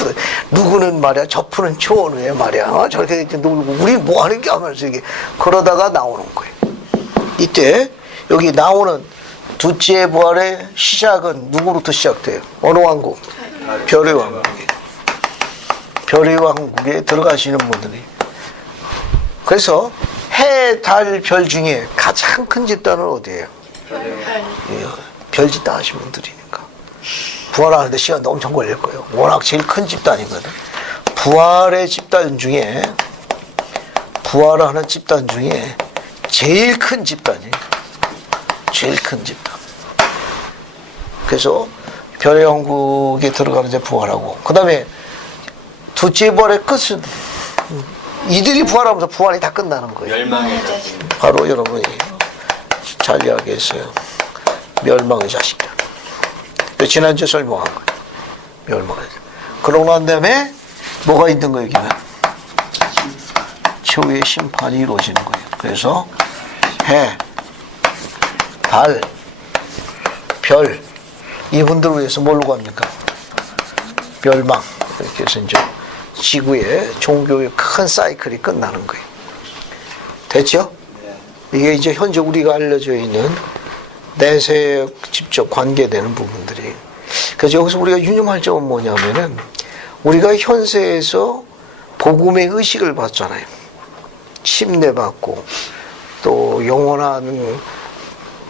누구는 말이야, 저푸는 초원에 말이야, 저렇게 놀고, 우리 뭐 하는 게 하면서 이게, 그러다가 나오는 거예요. 이때, 여기 나오는 둘째 부활의 시작은 누구로부터 시작돼요? 어느 왕국? 별의 왕국이에요. 별의 왕국에 들어가시는 분들이. 그래서, 해, 달, 별 중에 가장 큰 집단은 어디예요? 별 집단 하신 분들이니까. 부활하는데 시간도 엄청 걸릴 거예요. 워낙 제일 큰 집단이거든. 부활의 집단 중에, 부활하는 집단 중에 제일 큰 집단이에요. 제일 큰 집단. 그래서 별의 왕국에 들어가는 데 부활하고, 그 다음에 둘째 부활의 끝은 이들이 부활하면서 부활이 다 끝나는 거예요. 멸망의 자식. 바로 여러분이 잘 이야기했어요. 멸망의 자식들. 지난주에 설명한 거예요. 멸망의 자식. 그러고 난 다음에 뭐가 있는 거예요, 여기는? 최후의 심판이 이루어지는 거예요. 그래서 해, 달, 별, 이분들을 위해서 뭘로 갑니까? 멸망. 이렇게 해서 이제 지구의 종교의 큰 사이클이 끝나는 거예요. 됐죠? 이게 이제 현재 우리가 알려져 있는 내세에 직접 관계되는 부분들이. 그래서 여기서 우리가 유념할 점은 뭐냐면은 우리가 현세에서 복음의 의식을 받잖아요. 침례받고 또 영원한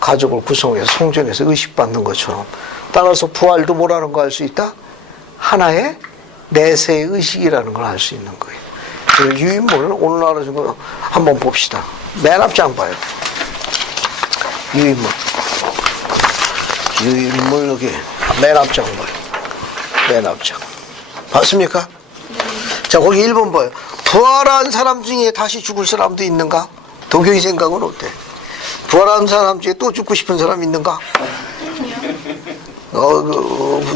가족을 구성해서 성전에서 의식받는 것처럼. 따라서 부활도 뭐라는 거 알 수 있다? 하나의 내세의 의식이라는 걸 알 수 있는 거예요. 그 유인물을 오늘 알아준 거 한번 봅시다. 맨 앞장 봐요. 유인물. 유인물 여기 맨 앞장 봐요. 맨 앞장. 봤습니까? 자, 거기 1번 봐요. 부활한 사람 중에 다시 죽을 사람도 있는가? 도교의 생각은 어때? 부활한 사람 중에 또 죽고 싶은 사람 있는가?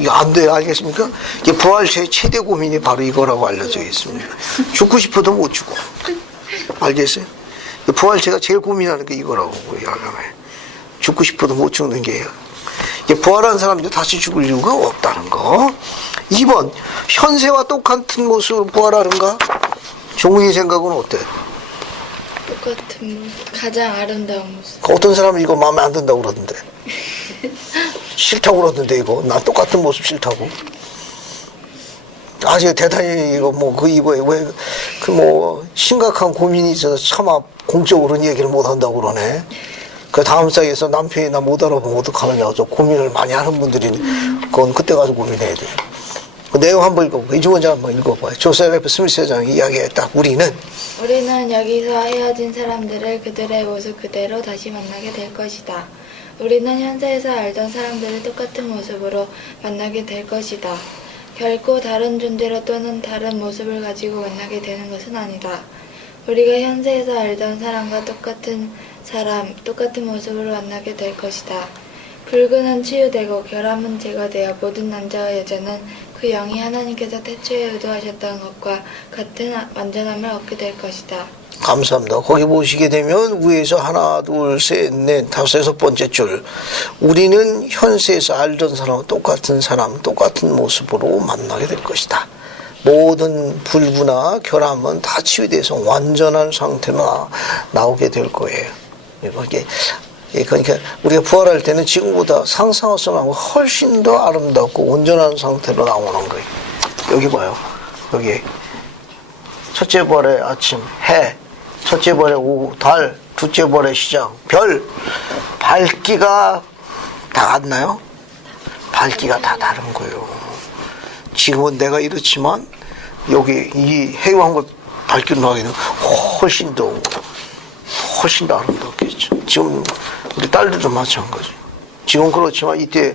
안 돼요. 알겠습니까? 이게 부활 최대 고민이 바로 이거라고 알려져 있습니다. 죽고 싶어도 못 죽어. 알겠어요? 부활체가 제일 고민하는 게 이거라고. 죽고 싶어도 못 죽는 게요. 부활한 사람도 다시 죽을 이유가 없다는 거. 2번, 현세와 똑같은 모습으로 부활하는가? 종훈이 생각은 어때? 똑같은 모습, 가장 아름다운 모습. 어떤 사람은 이거 마음에 안 든다고 그러던데. 싫다고 그러던데, 이거. 난 똑같은 모습 싫다고. 아주 대단히 이거 이거에 왜 심각한 고민이 있어서 차마 공적으로는 얘기를 못 한다고 그러네. 그 다음 사이에서 남편이 나 못 알아보면 어떡하느냐. 저 고민을 많이 하는 분들이 그건 그때 가서 고민해야 돼. 그 내용 한번 읽어볼까요? 이주원자 한번 읽어봐요. 조셉 F. 스미스 회장이 이야기했다. 우리는 여기서 헤어진 사람들을 그들의 모습 그대로 다시 만나게 될 것이다. 우리는 현세에서 알던 사람들을 똑같은 모습으로 만나게 될 것이다. 결코 다른 존재로 또는 다른 모습을 가지고 만나게 되는 것은 아니다. 우리가 현세에서 알던 사람과 똑같은 모습으로 만나게 될 것이다. 불근은 치유되고 결함은 제거되어 모든 남자와 여자는 그 영이 하나님께서 태초에 의도하셨던 것과 같은 완전함을 얻게 될 것이다. 감사합니다. 거기 보시게 되면 위에서 하나, 둘, 셋, 넷, 다섯, 여섯 번째 줄. 우리는 현세에서 알던 사람과 똑같은 모습으로 만나게 될 것이다. 모든 불구나 결함은 다 치유돼서 완전한 상태로 나오게 될 거예요. 그러니까 우리가 부활할 때는 지금보다 상상할 수 없는 훨씬 더 아름답고 온전한 상태로 나오는 거예요. 여기 봐요. 여기 첫째 벌의 아침 해, 첫째 벌의 오후 달, 둘째 벌의 시작 별. 밝기가 다 같나요? 밝기가 다 다른 거예요. 지금은 내가 이렇지만 여기 이 해왕을 밝기로 나가기는 훨씬 더 아름답겠죠. 지금 우리 딸들도 마찬가지. 지금 그렇지만 이때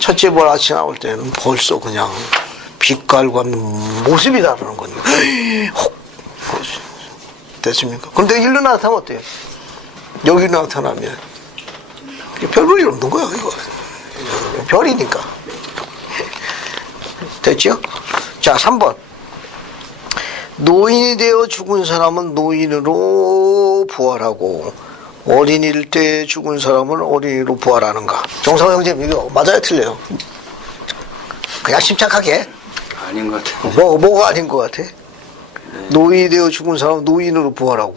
첫째 벌 아침 나올 때는 벌써 그냥 빛깔과 모습이 다르는 거니까. 됐습니까? 그런데 일로 나타나면 어때요? 여기 나타나면 별 볼일 없는 거야, 이거. 별이니까. 됐죠? 자, 3번. 노인이 되어 죽은 사람은 노인으로 부활하고 어린이일 때 죽은 사람은 어린이로 부활하는가? 정상호 형제님, 이거 맞아요, 틀려요? 그냥 침착하게. 아닌 것 같아요. 뭐가 아닌 것 같아? 네. 노인이 되어 죽은 사람은 노인으로 부활하고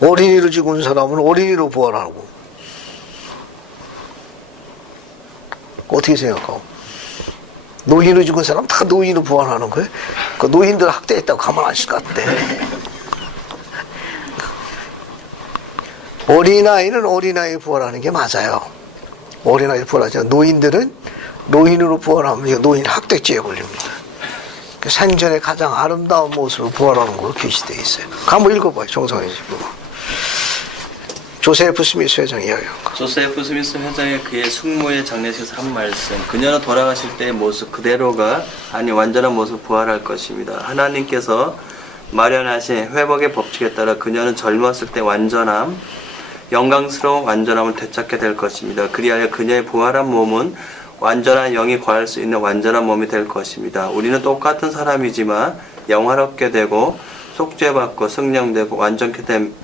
어린이로 죽은 사람은 어린이로 부활하고. 어떻게 생각하고? 노인으로 죽은 사람 다 노인으로 부활하는 거예요? 그 노인들 학대했다고 가만 안 있을 것 같아. 어린아이는 어린아이 부활하는 게 맞아요. 어린아이 부활하지만 노인들은 노인으로 부활하면 노인 학대죄에 걸립니다. 생전에 가장 아름다운 모습으로 부활하는 걸로 게시되어 있어요. 한번 읽어봐요. 정상의 집으로. 조세프 스미스 회장 이야기한 거. 조세프 스미스 회장의 그의 숙모의 장례식에서 한 말씀. 그녀는 돌아가실 때의 모습 그대로가 아니 완전한 모습 부활할 것입니다. 하나님께서 마련하신 회복의 법칙에 따라 그녀는 젊었을 때 완전함, 영광스러운 완전함을 되찾게 될 것입니다. 그리하여 그녀의 부활한 몸은 완전한 영이 거할 수 있는 완전한 몸이 될 것입니다. 우리는 똑같은 사람이지만 영화롭게 되고 속죄받고 승령되고 완전케 됨.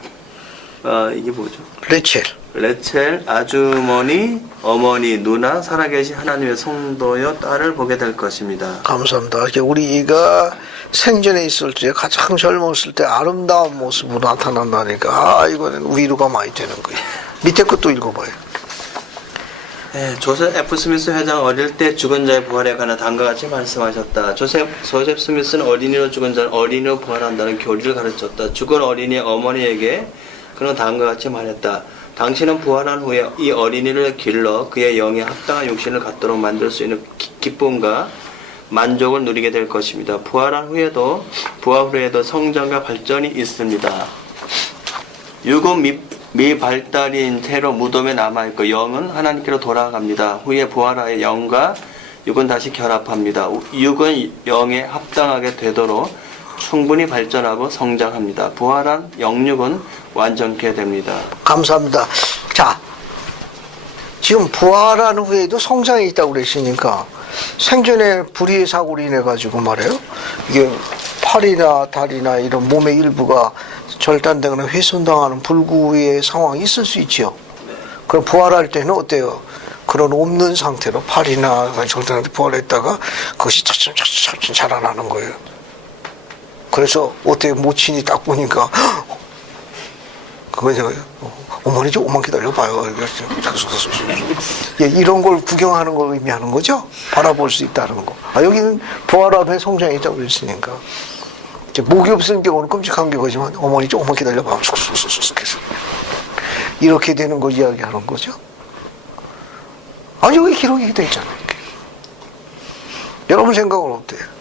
이게 뭐죠? 레첼. 레첼 아주머니, 어머니, 누나, 살아계신 하나님의 성도여 딸을 보게 될 것입니다. 감사합니다. 이렇게 우리가 생전에 있을 때 가장 젊었을 때 아름다운 모습으로 나타난다니까 이거는 위로가 많이 되는 거예요. 밑에 것도 읽어봐요. 네, 조셉 F. 스미스 회장 어릴 때 죽은 자의 부활에 관한 다음과 같이 말씀하셨다. 조셉 스미스는 어린이로 죽은 자는 어린이로 부활한다는 교리를 가르쳤다. 죽은 어린이의 어머니에게 그는 다음과 같이 말했다. 당신은 부활한 후에 이 어린이를 길러 그의 영에 합당한 육신을 갖도록 만들 수 있는 기쁨과 만족을 누리게 될 것입니다. 부활 후에도 성장과 발전이 있습니다. 육은 미발달인 채로 무덤에 남아있고 영은 하나님께로 돌아갑니다. 후에 부활하여 영과 육은 다시 결합합니다. 육은 영에 합당하게 되도록 충분히 발전하고 성장합니다. 부활한 영육은 완전케 됩니다. 감사합니다. 자, 지금 부활한 후에도 성장이 있다고 그랬으니까 생전에 불의의 사고로 인해 가지고 말이에요. 이게 팔이나 다리나 이런 몸의 일부가 절단되거나 훼손당하는 불구의 상황이 있을 수 있죠. 그럼 부활할 때는 어때요? 그런 없는 상태로 팔이나 절단한테 부활했다가 그것이 차츰 자라나는 거예요. 그래서 어때 모친이 딱 보니까 그거 어머니 조금만 기다려봐요. 예, 이런 걸 구경하는 걸 의미하는 거죠. 바라볼 수 있다는 거. 여기는 부활함에 성장이 있다고 그랬으니까. 목이 없는 경우는 끔찍한 경우지만 어머니 조금만 기다려봐. 쑥쑥쑥쑥 해서 이렇게 되는 걸 이야기하는 거죠. 여기 기록이 돼 있잖아요. 여러분 생각은 어때요?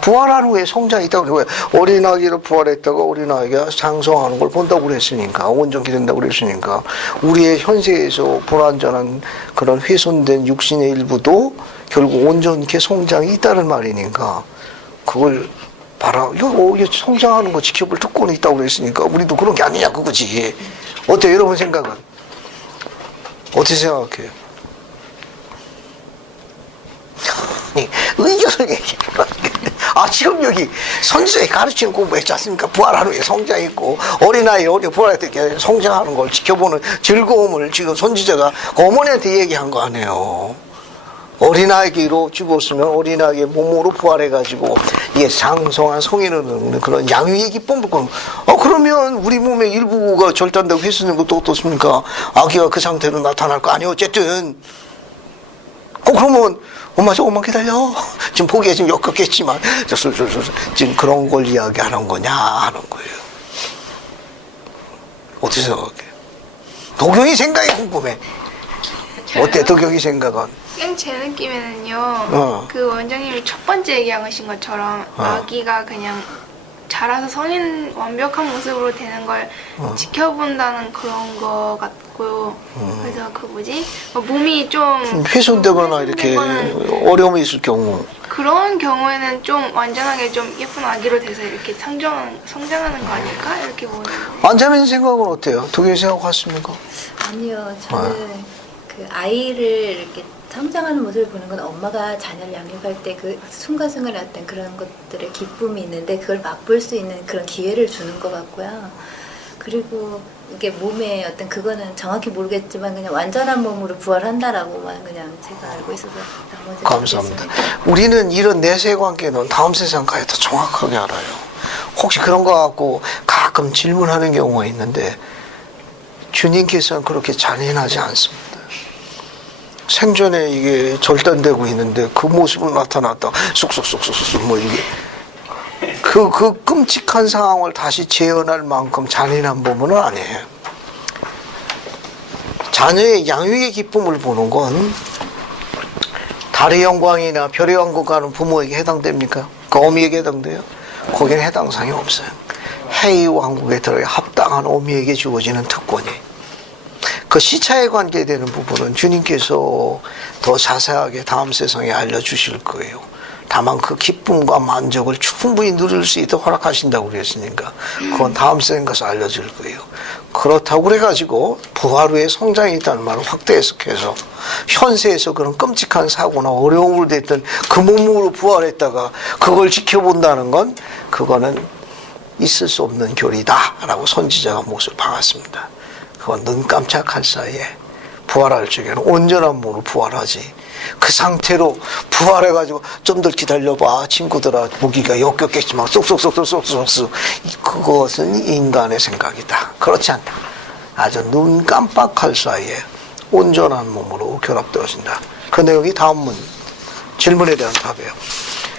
부활한 후에 성장이 있다고 그래요. 어린아기로 부활했다가 어린아기가 장성하는 걸 본다고 그랬으니까, 온전히 된다고 그랬으니까, 우리의 현세에서 불완전한 그런 훼손된 육신의 일부도 결국 온전히 성장이 있다는 말이니까, 그걸 성장하는 거 지켜볼 특권이 있다고 그랬으니까, 우리도 그런 게 아니냐, 그거지. 어때요, 여러분 생각은? 어떻게 생각해요? 의견을 얘기해. 지금 여기 선지자에 가르치는 공부했지 않습니까? 부활한 후에 성장이 있고, 어린아이 부활할 때 성장하는 걸 지켜보는 즐거움을 지금 선지자가 어머니한테 얘기한 거 아니에요. 어린아이로 죽었으면 어린아이의 몸으로 부활해가지고, 이게 장성한 성인을 얻는 그런 양육의 기쁨을 그러면 우리 몸의 일부가 절단되고 훼손된 것도 어떻습니까? 아기가 그 상태로 나타날 거 아니에요. 어쨌든. 그러면 엄마 조금만 기다려. 지금 보기에 좀 역겹겠지만 지금 그런 걸 이야기하는 거냐 하는 거예요. 어떻게 생각해? 도경이 생각이 궁금해. 어때 도경이 생각은? 그냥 제 느낌에는요. 그 원장님이 첫 번째 얘기하신 것처럼 아기가 그냥 자라서 성인 완벽한 모습으로 되는 걸 지켜본다는 그런 거 같고요. 그래서 몸이 좀 훼손되거나 이렇게 어려움이 있을 경우, 그런 경우에는 좀 완전하게 좀 예쁜 아기로 돼서 이렇게 성장하는 거 아닐까? 이렇게 보는. 안자면 생각은 어때요? 도경이 생각 같습니까? 아니요, 저는 그 아이를 이렇게 성장하는 모습을 보는 건 엄마가 자녀를 양육할 때 그 순간순간의 어떤 그런 것들의 기쁨이 있는데 그걸 맛볼 수 있는 그런 기회를 주는 것 같고요. 그리고 이게 몸에 어떤 그거는 정확히 모르겠지만 그냥 완전한 몸으로 부활한다라고만 그냥 제가 알고 있어서 나머지 감사합니다. 우리는 이런 내세 관계는 다음 세상 가야 더 정확하게 알아요. 혹시 그런 거 갖고 가끔 질문하는 경우가 있는데 주님께서는 그렇게 잔인하지 않습니다. 생전에 이게 절단되고 있는데 그 모습으로 나타났다. 쑥쑥쑥쑥쑥 이게 그 끔찍한 상황을 다시 재현할 만큼 잔인한 부분은 아니에요. 자녀의 양육의 기쁨을 보는 건 달의 영광이나 별의 왕국 가는 부모에게 해당됩니까? 그 어미에게 해당돼요? 거기는 해당 사항이 없어요. 해의 왕국에 들어야 합당한 어미에게 주어지는 특권이. 그 시차에 관계되는 부분은 주님께서 더 자세하게 다음 세상에 알려주실 거예요. 다만 그 기쁨과 만족을 충분히 누릴 수 있도록 허락하신다고 그랬으니까 그건 다음 세상에 가서 알려줄 거예요. 그렇다고 그래가지고 부활 후에 성장이 있다는 말을 확대 해석해서 현세에서 그런 끔찍한 사고나 어려움을 됐던 그 몸으로 부활했다가 그걸 지켜본다는 건 그거는 있을 수 없는 교리다라고 선지자가 못을 박았습니다. 그건 눈 깜짝할 사이에 부활할 적에는 온전한 몸으로 부활하지. 그 상태로 부활해가지고 좀 더 기다려봐 친구들아 무기가 역겹겠지만 쏙쏙쏙쏙쏙쏙 그것은 인간의 생각이다. 그렇지 않다. 아주 눈 깜빡할 사이에 온전한 몸으로 결합되어진다. 그 내용이 다음 질문에 대한 답이에요.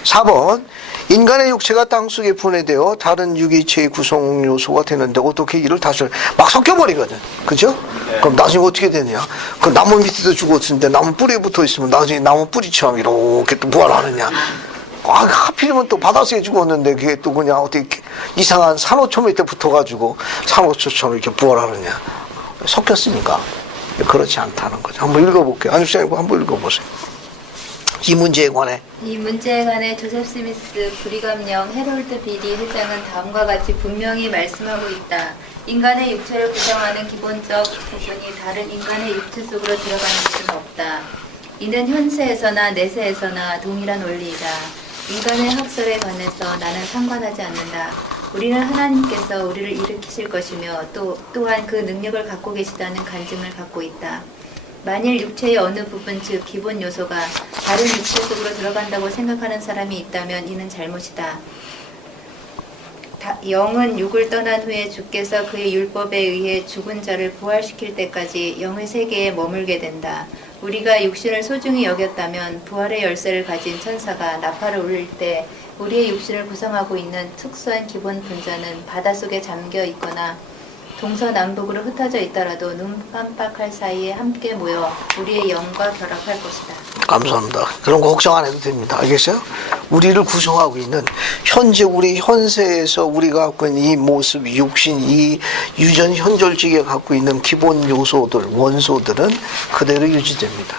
4번 인간의 육체가 땅속에 분해되어 다른 유기체의 구성 요소가 되는데 어떻게 이를 다시 막 섞여버리거든. 그죠? 그럼 나중에 어떻게 되냐? 그 나무 밑에도 죽었는데 나무 뿌리에 붙어 있으면 나중에 나무 뿌리처럼 이렇게 또 부활하느냐? 하필이면 또 바닷속에 죽었는데 그게 또 그냥 어떻게 이상한 산호초 밑에 붙어가지고 산호초처럼 이렇게 부활하느냐? 섞였으니까 그렇지 않다는 거죠. 한번 읽어볼게요. 안주장님 한번 읽어보세요. 이 문제에 관해 조셉 스미스 불의감령 헤럴드 비리 회장은 다음과 같이 분명히 말씀하고 있다. 인간의 육체를 구성하는 기본적 부분이 다른 인간의 육체 속으로 들어가는 것은 없다. 이는 현세에서나 내세에서나 동일한 원리이다. 인간의 학설에 관해서 나는 상관하지 않는다. 우리는 하나님께서 우리를 일으키실 것이며 또한 그 능력을 갖고 계시다는 간증을 갖고 있다. 만일 육체의 어느 부분 즉 기본 요소가 다른 육체 속으로 들어간다고 생각하는 사람이 있다면 이는 잘못이다. 영은 육을 떠난 후에 주께서 그의 율법에 의해 죽은 자를 부활시킬 때까지 영의 세계에 머물게 된다. 우리가 육신을 소중히 여겼다면 부활의 열쇠를 가진 천사가 나팔을 울릴 때 우리의 육신을 구성하고 있는 특수한 기본 분자는 바닷속에 잠겨 있거나 동서남북으로 흩어져 있더라도 눈 깜빡할 사이에 함께 모여 우리의 영과 결합할 것이다. 감사합니다. 그런 거 걱정 안 해도 됩니다. 알겠어요? 우리를 구성하고 있는 현재 우리 현세에서 우리가 갖고 있는 이 모습, 육신, 이 유전 현존직에 갖고 있는 기본 요소들, 원소들은 그대로 유지됩니다.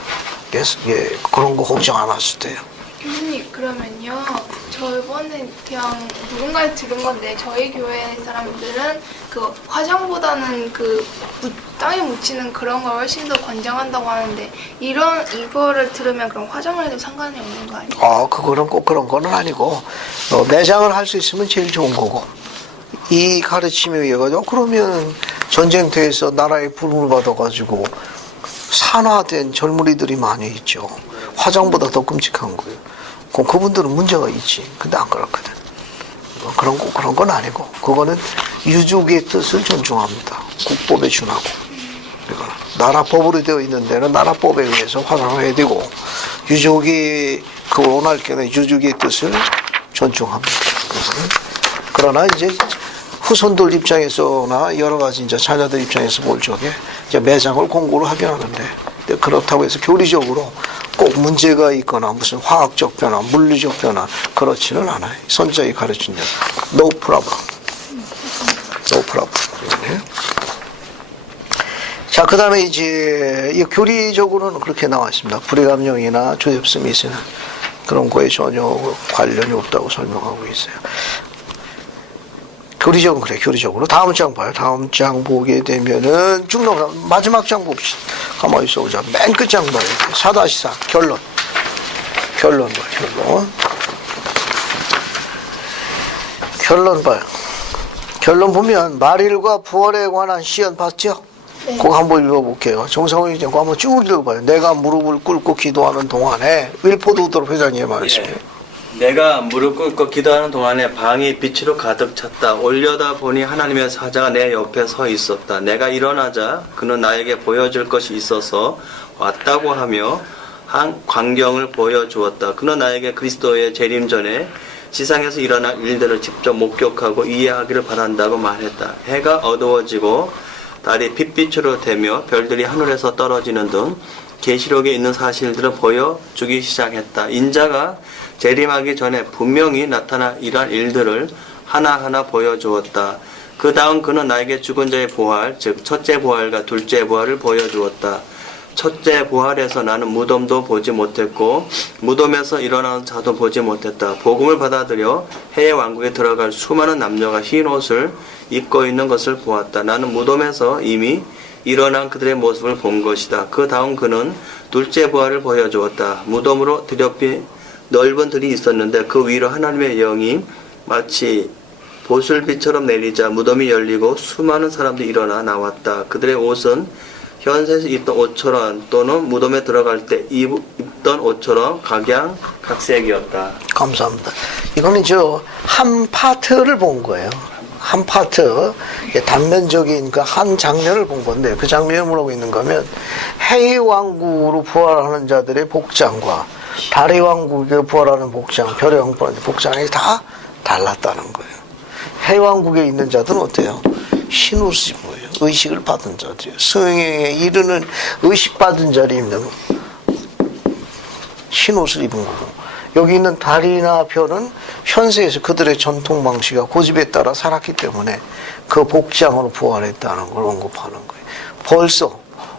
예, 그런 거 걱정 안 하셔도 돼요. 교수님 그러면요 저번에 그냥 누군가 들은 건데 저희 교회 사람들은 그 화장보다는 그 땅에 묻히는 그런 걸 훨씬 더 권장한다고 하는데 이거를 들으면 그럼 화장을 해도 상관이 없는 거 아니에요? 그거는 꼭 그런 거는 아니고 매장을 할 수 있으면 제일 좋은 거고 이 가르침에 의해 가지고 그러면 전쟁터에서 나라의 부름을 받아가지고 산화된 젊은이들이 많이 있죠. 화장보다 더 끔찍한 거예요. 그럼 그분들은 문제가 있지. 근데 안 그렇거든. 그런 건 아니고 그거는 유족의 뜻을 존중합니다. 국법에 준하고 나라법으로 되어 있는 데는 나라법에 의해서 화장을 해야 되고 유족이 그걸 원할 경우에 유족의 뜻을 존중합니다. 그러나 이제 후손들 입장에서나 여러 가지 이제 자녀들 입장에서 볼 적에 이제 매장을 공고를 하긴 하는데 그렇다고 해서 교리적으로 꼭 문제가 있거나 무슨 화학적 변화, 물리적 변화 그렇지는 않아요. 선자에 가르친 대로 no problem. No problem. 자, 그 다음에 이제 이 교리적으로는 그렇게 나와 있습니다. 불의감령이나 조셉 스미스는 그런 거에 전혀 관련이 없다고 설명하고 있어요. 교리적은 그래, 교리적으로. 다음 장 봐요. 다음 장 보게 되면은 쭉 넘어가. 마지막 장 봅시다. 가만히 있어 보자. 맨 끝 장 봐요. 4-4. 결론. 결론 봐요, 결론. 결론 봐요. 결론 보면 말일과 부활에 관한 시연 봤죠? 네. 그거 한번 읽어볼게요. 정성훈 이제 그거 한번 쭉 읽어봐요. 내가 무릎을 꿇고 기도하는 동안에 윌포드 우드로 회장님의 말씀이에요. 내가 무릎 꿇고 기도하는 동안에 방이 빛으로 가득 찼다. 올려다 보니 하나님의 사자가 내 옆에 서 있었다. 내가 일어나자 그는 나에게 보여줄 것이 있어서 왔다고 하며 한 광경을 보여주었다. 그는 나에게 그리스도의 재림 전에 지상에서 일어날 일들을 직접 목격하고 이해하기를 바란다고 말했다. 해가 어두워지고 달이 빛빛으로 되며 별들이 하늘에서 떨어지는 등 계시록에 있는 사실들을 보여주기 시작했다. 인자가 재림하기 전에 분명히 나타나 이러한 일들을 하나하나 보여주었다. 그 다음 그는 나에게 죽은 자의 부활, 즉 첫째 부활과 둘째 부활을 보여주었다. 첫째 부활에서 나는 무덤도 보지 못했고 무덤에서 일어나는 자도 보지 못했다. 복음을 받아들여 해의 왕국에 들어갈 수많은 남녀가 흰 옷을 입고 있는 것을 보았다. 나는 무덤에서 이미 일어난 그들의 모습을 본 것이다. 그 다음 그는 둘째 부활을 보여주었다. 무덤으로 뒤덮인 넓은 들이 있었는데 그 위로 하나님의 영이 마치 보슬비처럼 내리자 무덤이 열리고 수많은 사람들이 일어나 나왔다. 그들의 옷은 현세에서 입던 옷처럼 또는 무덤에 들어갈 때 입던 옷처럼 각양각색이었다. 감사합니다. 이거는 저 한 파트를 본 거예요. 한 파트, 단면적인 그 한 장면을 본 건데, 그 장면이 뭐라고 있는가 하면, 해왕국으로 부활하는 자들의 복장과 달의 왕국에 부활하는 복장, 별의 왕국에 부활하는 복장이 다 달랐다는 거예요. 해왕국에 있는 자들은 어때요? 흰옷을 입어요. 의식을 받은 자들이에요. 성령에 이르는 의식받은 자리 입는 흰옷을 입은 거고, 여기 있는 달이나 별은 현세에서 그들의 전통 방식과 고집에 따라 살았기 때문에 그 복장으로 부활했다는 걸 언급하는 거예요.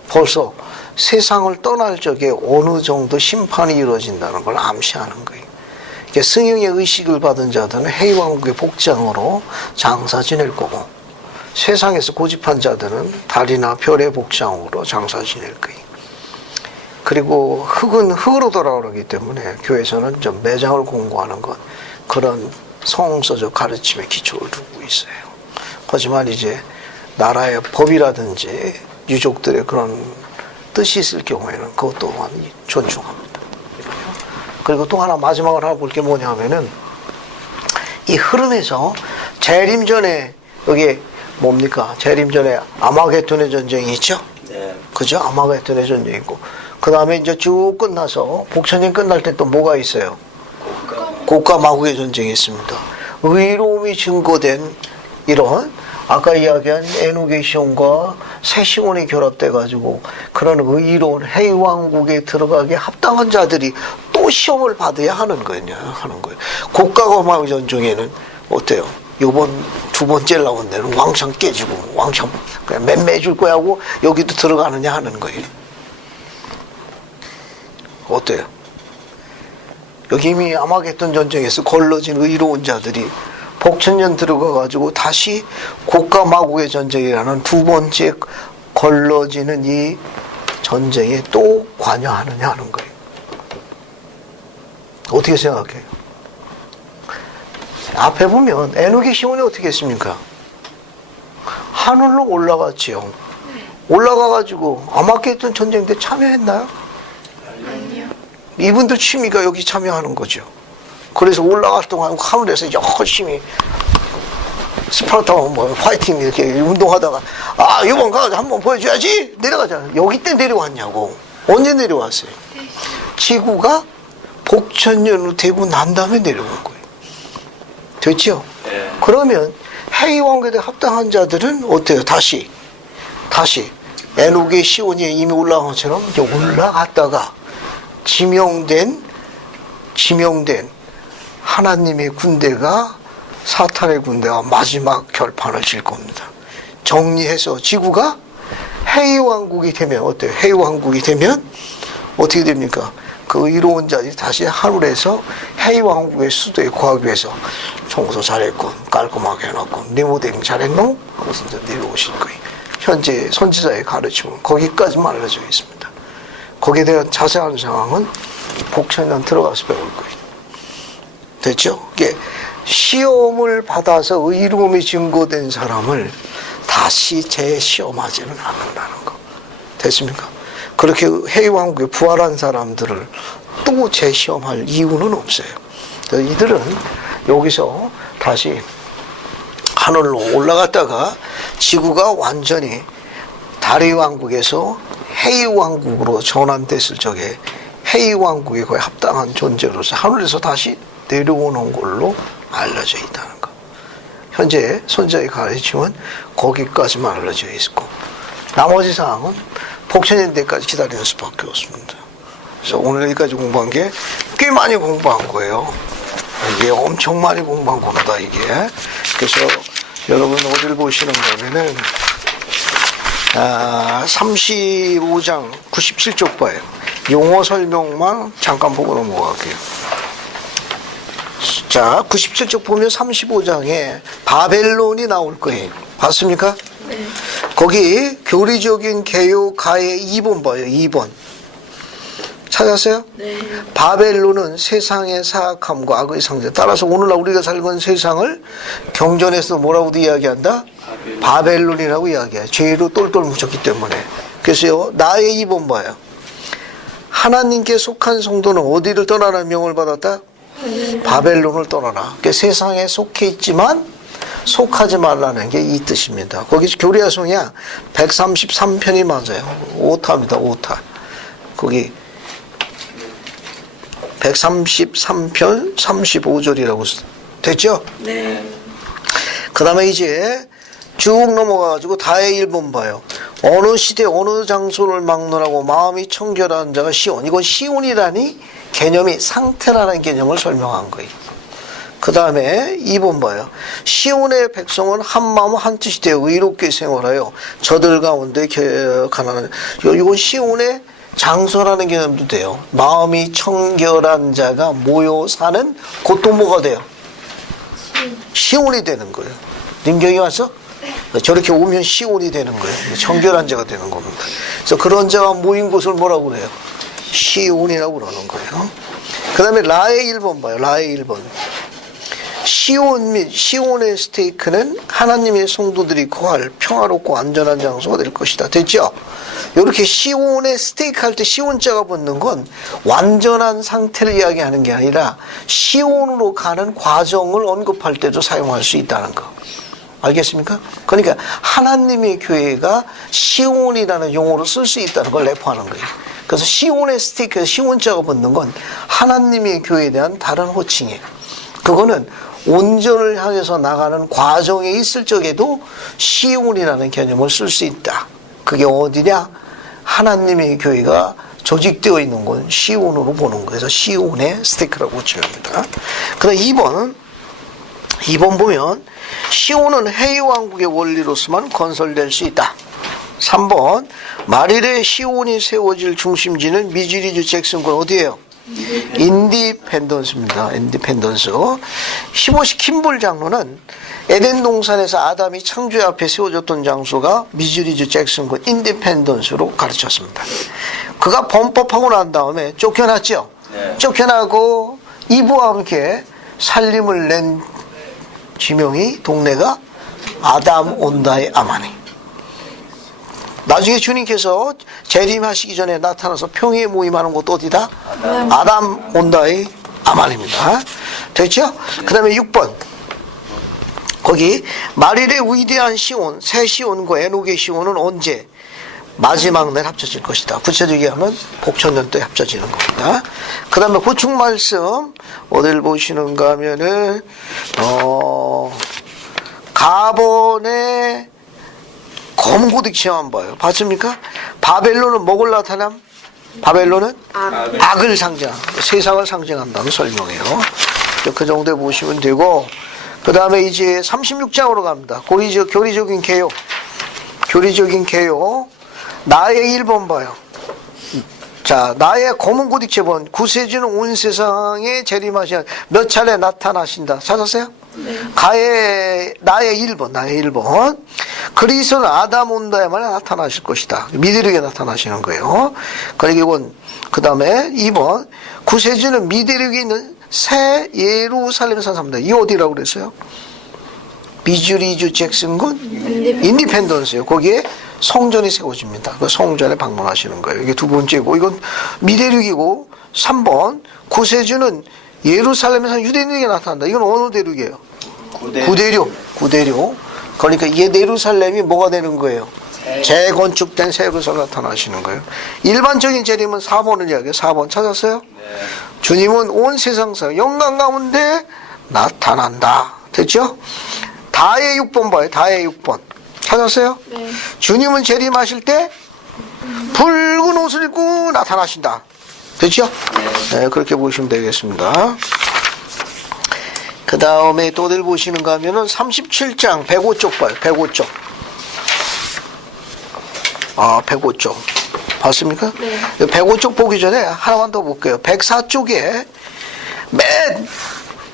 벌써 세상을 떠날 적에 어느 정도 심판이 이루어진다는 걸 암시하는 거예요. 성령의 의식을 받은 자들은 해왕국의 복장으로 장사 지낼 거고, 세상에서 고집한 자들은 달이나 별의 복장으로 장사 지낼 거예요. 그리고 흙은 흙으로 돌아오기 때문에 교회에서는 좀 매장을 공부하는 것, 그런 성서적 가르침에 기초를 두고 있어요. 하지만 이제 나라의 법이라든지 유족들의 그런 뜻이 있을 경우에는 그것 또한 존중합니다. 그리고 또 하나 마지막으로 하나 볼 게 뭐냐면은 이 흐름에서 재림 전에 여기 뭡니까? 재림 전에 아마겟돈의 전쟁이 있죠? 네. 그죠? 아마겟돈의 전쟁이 있고, 그 다음에 이제 쭉 끝나서 복천전 끝날 때 또 뭐가 있어요? 고가 마국의 전쟁이 있습니다. 의로움이 증거된 이런 아까 이야기한 에녹의 시온과 새 시온이 결합돼 가지고 그런 의로운 해왕국에 들어가기에 합당한 자들이 또 시험을 받아야 하는 거예요. 고가가 마국의 전쟁에는 어때요? 요번 두 번째 나온 데는 왕창 깨지고 왕창 그냥 맴매줄 거야 하고 여기도 들어가느냐 하는 거예요. 어때요? 여기 이미 아마겟돈 전쟁에서 걸러진 의로운 자들이 복천년 들어가가지고 다시 고가 마국의 전쟁이라는 두 번째 걸러지는 이 전쟁에 또 관여하느냐 하는 거예요. 어떻게 생각해요? 앞에 보면 에녹의 시온이 어떻게 했습니까? 하늘로 올라갔지요. 올라가가지고 아마겟돈 전쟁 때 참여했나요? 아니요. 이분들 취미가 여기 참여하는 거죠. 그래서 올라갈 동안 하늘에서 열심히 스파르타 뭐 파이팅 이렇게 운동하다가 이번 가서 한번 보여줘야지 내려가잖아. 여기 때 내려왔냐고. 언제 내려왔어요? 지구가 복천년으로 되고 난 다음에 내려온 거예요. 됐죠? 네. 그러면 해왕국에 합당한 자들은 어때요? 다시 에녹의 시온이 이미 올라간 것처럼 이제 올라갔다가 지명된 하나님의 군대가 사탄의 군대가 마지막 결판을 칠 겁니다. 정리해서 지구가 해왕국이 되면 어때요? 해왕국이 되면 어떻게 됩니까? 그 의로운 자들이 다시 하늘에서 해왕국의 수도에 구하기 위해서 청소 잘했고 깔끔하게 해놨고 리모델링 잘했노? 하고서 이제 내려오실 거예요. 현재 선지자의 가르침은 거기까지만 알려져 있습니다. 거기에 대한 자세한 상황은 복천년 들어가서 배울 거예요. 됐죠? 이게 시험을 받아서 의로움이 증거된 사람을 다시 재시험하지는 않는다는 거. 됐습니까? 그렇게 해왕국에 부활한 사람들을 또 재시험할 이유는 없어요. 그래서 이들은 여기서 다시 하늘로 올라갔다가 지구가 완전히 달의 왕국에서 해왕국으로 전환됐을 적에 해왕국에 거의 합당한 존재로서 하늘에서 다시 내려오는 걸로 알려져 있다는 거. 현재 선지자의 가르침은 거기까지만 알려져 있고 나머지 사항은 복천년 때까지 기다리는 수밖에 없습니다. 그래서 오늘 여기까지 공부한 게 꽤 많이 공부한 거예요. 이게 엄청 많이 공부한 겁니다, 이게. 그래서 여러분 어디를 보시는 거면은 35장 97쪽 봐요. 용어 설명만 잠깐 보고 넘어갈게요. 자, 97쪽 보면 35장에 바벨론이 나올 거예요. 봤습니까? 네. 거기 교리적인 개요 가의 2번 봐요. 2번. 찾았어요? 네. 바벨론은 세상의 사악함과 악의 상징. 따라서 오늘날 우리가 살고 있는 세상을 경전에서 뭐라고도 이야기한다? 바벨론이라고 이야기해. 죄로 똘똘 묻혔기 때문에. 그래서요, 나의 입은 봐요. 하나님께 속한 성도는 어디를 떠나라는 명을 받았다? 바벨론을 떠나라. 그러니까 세상에 속해 있지만 속하지 말라는 게 이 뜻입니다. 거기 교리야송이야 133편이 맞아요. 오타입니다. 오타. 거기 133편 35절이라고 됐죠? 네. 그 다음에 이제 쭉 넘어가가지고 다의 1번 봐요. 어느 시대 어느 장소를 막론하고 마음이 청결한 자가 시온. 이건 시온이라니 개념이 상태라는 개념을 설명한 거예요. 그 다음에 2번 봐요. 시온의 백성은 한마음 한뜻이 되어 의롭게 생활하여 저들 가운데 가난한. 이건 시온의 장소라는 개념도 돼요. 마음이 청결한 자가 모여 사는 곳도 뭐가 돼요? 시온이 되는 거예요. 님경이 왔어? 저렇게 오면 시온이 되는 거예요. 청결한 자가 되는 겁니다. 그래서 그런 자가 모인 곳을 뭐라고 그래요? 시온이라고 그러는 거예요. 그 다음에 라의 1번 봐요. 라의 1번. 시온 및 시온의 스테이크는 하나님의 성도들이 거할 평화롭고 안전한 장소가 될 것이다. 됐죠? 이렇게 시온의 스테이크 할 때 시온자가 붙는 건 완전한 상태를 이야기하는 게 아니라 시온으로 가는 과정을 언급할 때도 사용할 수 있다는 거. 알겠습니까? 그러니까 하나님의 교회가 시온이라는 용어로 쓸 수 있다는 걸 내포하는 거예요. 그래서 시온의 스테이크에 시온자가 붙는 건 하나님의 교회에 대한 다른 호칭이에요. 그거는 온전을 향해서 나가는 과정에 있을 적에도 시온이라는 개념을 쓸 수 있다. 그게 어디냐? 하나님의 교회가 조직되어 있는 건 시온으로 보는 거예요. 그래서 시온의 스테이크라고 칭합니다. 그 다음 2번 보면 시온은 해이왕국의 원리로서만 건설될 수 있다. 3번 말일에 시온이 세워질 중심지는 미주리주 잭슨군 어디예요? 인디펜던스입니다. 인디펜던스. 15시 킴볼 장로는 에덴 동산에서 아담이 창조의 앞에 세워졌던 장소가 미주리주 잭슨군 인디펜던스로 가르쳤습니다. 그가 범법하고 난 다음에 쫓겨났죠. 쫓겨나고 이브와 함께 살림을 낸 지명이 동네가 아담 온다의 아마니. 나중에 주님께서 재림하시기 전에 나타나서 평화에 모임하는 곳도 어디다? 아담 온다의 아말입니다. 됐죠? 그 다음에 6번. 거기 말일의 위대한 시온, 새 시온과 에녹의 시온은 언제? 마지막 날 합쳐질 것이다. 구체적으로 하면 복천년 때 합쳐지는 겁니다. 그 다음에 고충 말씀 어딜 보시는가 하면은 가본의 검고딕 시험 봐요. 봤습니까? 바벨론은 뭐를 나타남? 바벨론은 악을 상징한다. 세상을 상징한다는 설명이에요. 그 정도에 보시면 되고, 그 다음에 이제 36장으로 갑니다. 교리적인 개요. 교리적인 개요. 나의 1번 봐요. 자, 나의 검은 고딕 제본. 구세주는 온 세상에 재림하시는 몇 차례 나타나신다. 찾았어요? 네. 나의 1번. 그리스도는 아담 온다에만 나타나실 것이다. 미대륙에 나타나시는 거예요. 그리고 그 다음에 2번. 구세주는 미대륙에 있는 새 예루살렘에서 삽니다. 이 어디라고 그랬어요? 미주리주 잭슨군 인디펜던스요. 거기에 성전이 세워집니다. 그 성전에 방문하시는 거예요. 이게 두 번째고, 이건 미대륙이고, 3번 구세주는 예루살렘에서 유대인에게 나타난다. 이건 어느 대륙이에요? 구대륙. 그러니까 이 예루살렘이 뭐가 되는 거예요? 재건축된 새 예루살렘 나타나시는 거예요. 일반적인 재림은 4번을 이야기해요. 4번 찾았어요? 네. 주님은 온 세상사 영광 가운데 나타난다. 됐죠? 다의 6번 봐요. 다의 6번. 찾았어요? 네. 주님은 재림하실 때 붉은 옷을 입고 나타나신다. 됐죠? 네, 그렇게 보시면 되겠습니다. 그 다음에 또 어딜 보시는가 하면은 37장 105쪽 봐요. 105쪽. 105쪽. 봤습니까? 네. 105쪽 보기 전에 하나만 더 볼게요. 104쪽에 맨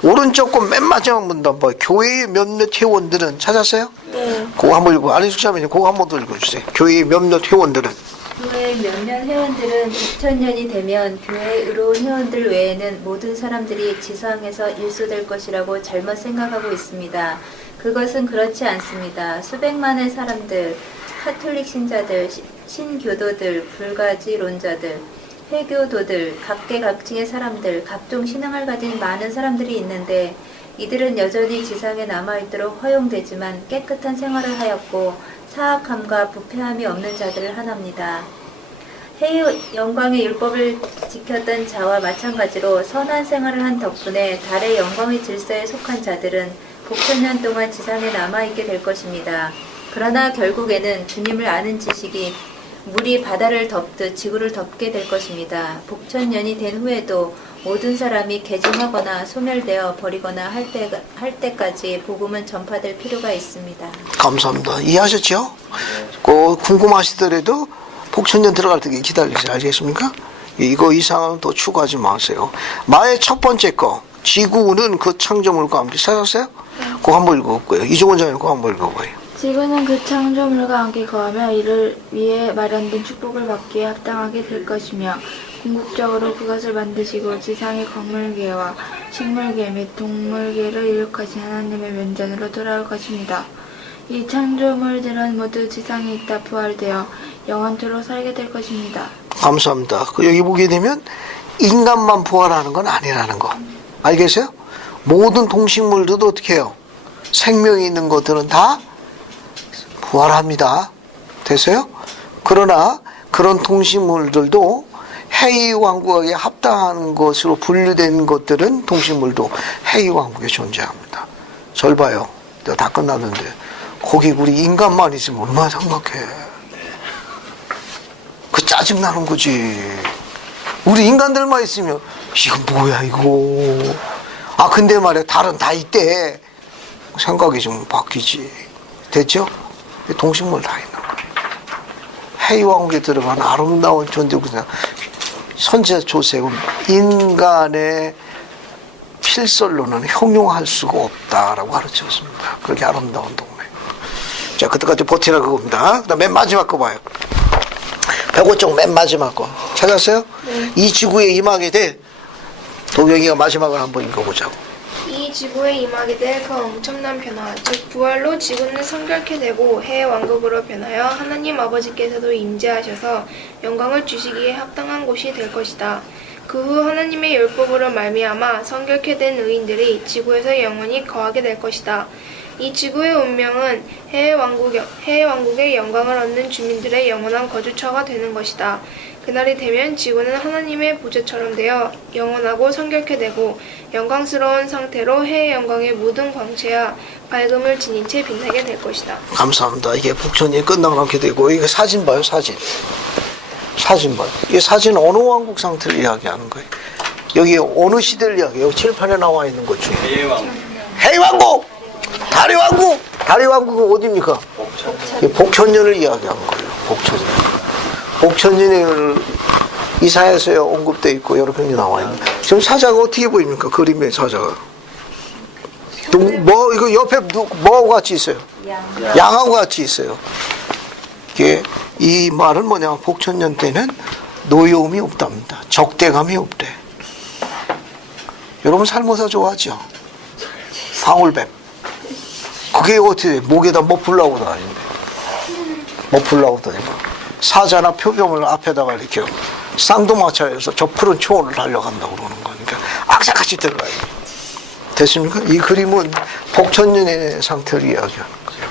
오른쪽 건 맨 마지막 문단 봐요. 교회의 몇몇 회원들은 찾았어요? 네. 그거 한번 읽고, 안에 숫자면 그거 한번 더 읽어주세요. 교회의 몇몇 회원들은. 교회 몇몇 회원들은 2000년이 되면 교회에 의로운 회원들 외에는 모든 사람들이 지상에서 일소될 것이라고 잘못 생각하고 있습니다. 그것은 그렇지 않습니다. 수백만의 사람들, 카톨릭 신자들, 신교도들, 불가지론자들, 회교도들, 각계각층의 사람들, 각종 신앙을 가진 많은 사람들이 있는데 이들은 여전히 지상에 남아있도록 허용되지만 깨끗한 생활을 하였고 사악함과 부패함이 없는 자들을 하나입니다. 해의 영광의 율법을 지켰던 자와 마찬가지로 선한 생활을 한 덕분에 달의 영광의 질서에 속한 자들은 복천년 동안 지상에 남아있게 될 것입니다. 그러나 결국에는 주님을 아는 지식이 물이 바다를 덮듯 지구를 덮게 될 것입니다. 복천년이 된 후에도 모든 사람이 개종하거나 소멸되어 버리거나 할 때까지 복음은 전파될 필요가 있습니다. 감사합니다. 이해하셨죠? 궁금하시더라도 복천년 들어갈 때까지 기다리세요. 알겠습니까? 이거 이상은 또 추가하지 마세요. 마의 첫 번째 거, 지구는 그 창조물과 함께 찾았어요? 그거 한번 읽어볼게요. 이종원 장님 그거 한번 읽어봐요. 지구는 그 창조물과 함께 거하며 이를 위해 마련된 축복을 받기에 합당하게 될 것이며 궁극적으로 그것을 만드시고 지상의 건물계와 식물계 및 동물계를 이룩하신 하나님의 면전으로 돌아올 것입니다. 이 창조물들은 모두 지상에 있다 부활되어 영원토록 살게 될 것입니다. 감사합니다. 여기 보게 되면 인간만 부활하는 건 아니라는 거 알겠어요? 모든 동식물들도 어떻게 해요? 생명이 있는 것들은 다 부활합니다. 됐어요? 그러나 그런 동식물들도 해이왕국에 합당한 것으로 분류된 것들은 동식물도 해이왕국에 존재합니다. 절 봐요. 내가 다 끝났는데 거기 우리 인간만 있으면 얼마나 생각해. 그 짜증나는 거지. 우리 인간들만 있으면 이거 뭐야 이거. 아 근데 말이야 달은 다 있대. 생각이 좀 바뀌지. 됐죠? 동식물 다 있는 거예요. 해이왕국에 들어간 아름다운 존재. 그냥 선지자 조셉은 인간의 필설로는 형용할 수가 없다라고 가르쳤습니다. 그렇게 아름다운 동네. 자, 그때까지 버티라 그겁니다. 그다음 맨 마지막 거 봐요. 105쪽 맨 마지막 거 찾았어요? 네. 이 지구에 임하게 될 도경이가 마지막을 한번 읽어보자고. 이 지구에 임하게 될 그 엄청난 변화, 즉 부활로 지구는 성결케 되고 해의 왕국으로 변하여 하나님 아버지께서도 임재하셔서 영광을 주시기에 합당한 곳이 될 것이다. 그 후 하나님의 율법으로 말미암아 성결케 된 의인들이 지구에서 영원히 거하게 될 것이다. 이 지구의 운명은 해의 왕국의 영광을 얻는 주민들의 영원한 거주처가 되는 것이다. 그날이 되면 지구는 하나님의 보좌처럼 되어 영원하고 성결케 되고 영광스러운 상태로 해의 영광의 모든 광채와 밝음을 지닌 채 빛나게 될 것이다. 감사합니다. 이게 북천이 끝나게 되고 이거 사진 봐요. 사진 봐요. 이 사진 어느 왕국 상태를 이야기하는 거예요. 여기 어느 시대를 이야기해요. 여기 칠판에 나와 있는 것 중에 해이왕국 다리왕국은 어디입니까? 복천년을 이야기한 거예요. 복천년을 이사야서에 언급되어 있고 여러 편이 나와 있는. 지금 사자가 어떻게 보입니까? 그림의 사자가. 이거 옆에 뭐하고 같이 있어요? 양하고 같이 있어요. 이게 이 말은 뭐냐면 복천년 때는 노여움이 없답니다. 적대감이 없대. 여러분 살모사 좋아하죠? 방울뱀. 그게 어떻게 목에다 머플라고 다니는데. 머플라고 다니고. 사자나 표범을 앞에다가 이렇게 쌍두마차에서 저 푸른 초원을 달려간다고 그러는 거니까 악착같이 들어가요. 됐습니까? 이 그림은 복천년의 상태를 이야기하는 거예요.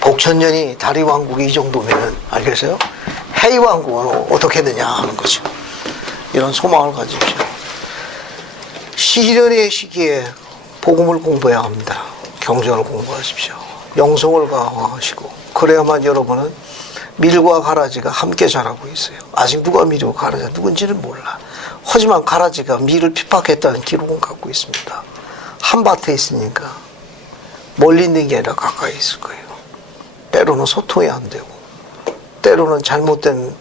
복천년이 다리왕국이 이 정도면은 알겠어요? 해이왕국은 어떻게 되냐 하는 거죠. 이런 소망을 가지십시오. 시련의 시기에 복음을 공부해야 합니다. 경전을 공부하십시오. 영성을 강화하시고 그래야만 여러분은 밀과 가라지가 함께 자라고 있어요. 아직 누가 밀이고 가라지가 누군지는 몰라. 하지만 가라지가 밀을 핍박했다는 기록은 갖고 있습니다. 한 밭에 있으니까 멀리 있는 게 아니라 가까이 있을 거예요. 때로는 소통이 안 되고 때로는 잘못된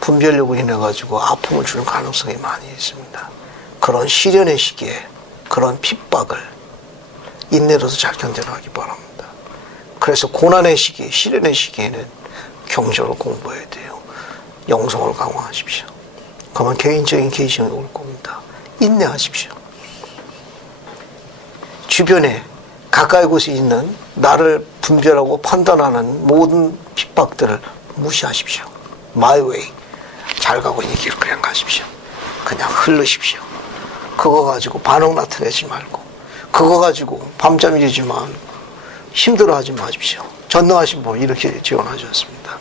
분별력으로 인해 가지고 아픔을 주는 가능성이 많이 있습니다. 그런 시련의 시기에 그런 핍박을 인내로서 잘 견뎌나가기 바랍니다. 그래서 고난의 시기, 시련의 시기에는 경전을 공부해야 돼요. 영성을 강화하십시오. 그러면 개인적인 계시가 올 겁니다. 인내하십시오. 주변에 가까이 곳에 있는 나를 분별하고 판단하는 모든 핍박들을 무시하십시오. My way. 잘 가고 있는 길을 그냥 가십시오. 그냥 흐르십시오. 그거 가지고 반응 나타내지 말고, 그거 가지고 밤잠 이루지만 힘들어하지 마십시오. 전능하신 분 이렇게 지원하셨습니다.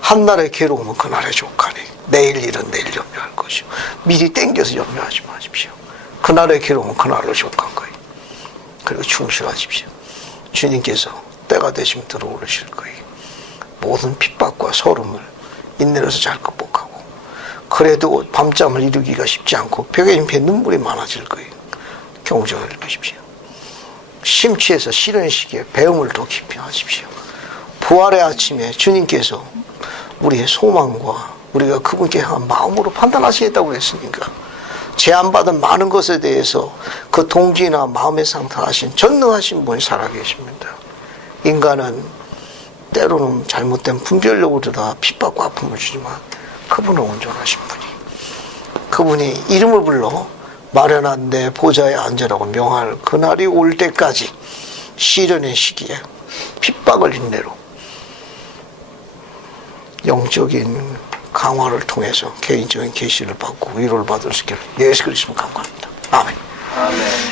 한날의 괴로움은 그날의 족하니 내일 일은 내일 염려할 것이요 미리 땡겨서 염려하지 마십시오. 그날의 괴로움은 그날로 족한 거예요. 그리고 충실하십시오. 주님께서 때가 되시면 들어오실 거예요. 모든 핍박과 소름을 인내로서 잘 극복하고, 그래도 밤잠을 이루기가 쉽지 않고 벽에 입에 눈물이 많아질 거예요. 경전을 읽으십시오. 심취해서 쉬는 시기에 배움을 더 깊이 하십시오. 부활의 아침에 주님께서 우리의 소망과 우리가 그분께 향한 마음으로 판단하시겠다고 했으니까, 제안받은 많은 것에 대해서 그 동기나 마음의 상태를 하신 전능하신 분이 살아계십니다. 인간은 때로는 잘못된 분별력으로 다 핍박과 아픔을 주지만 그분은 온전하신 분이, 그분이 이름을 불러 마련한 내 보좌에 앉으라고 명할 그날이 올 때까지 시련의 시기에 핍박을 인내로 영적인 강화를 통해서 개인적인 계시를 받고 위로를 받을 수 있기를 예수 그리스도 감사합니다. 아멘. 아멘.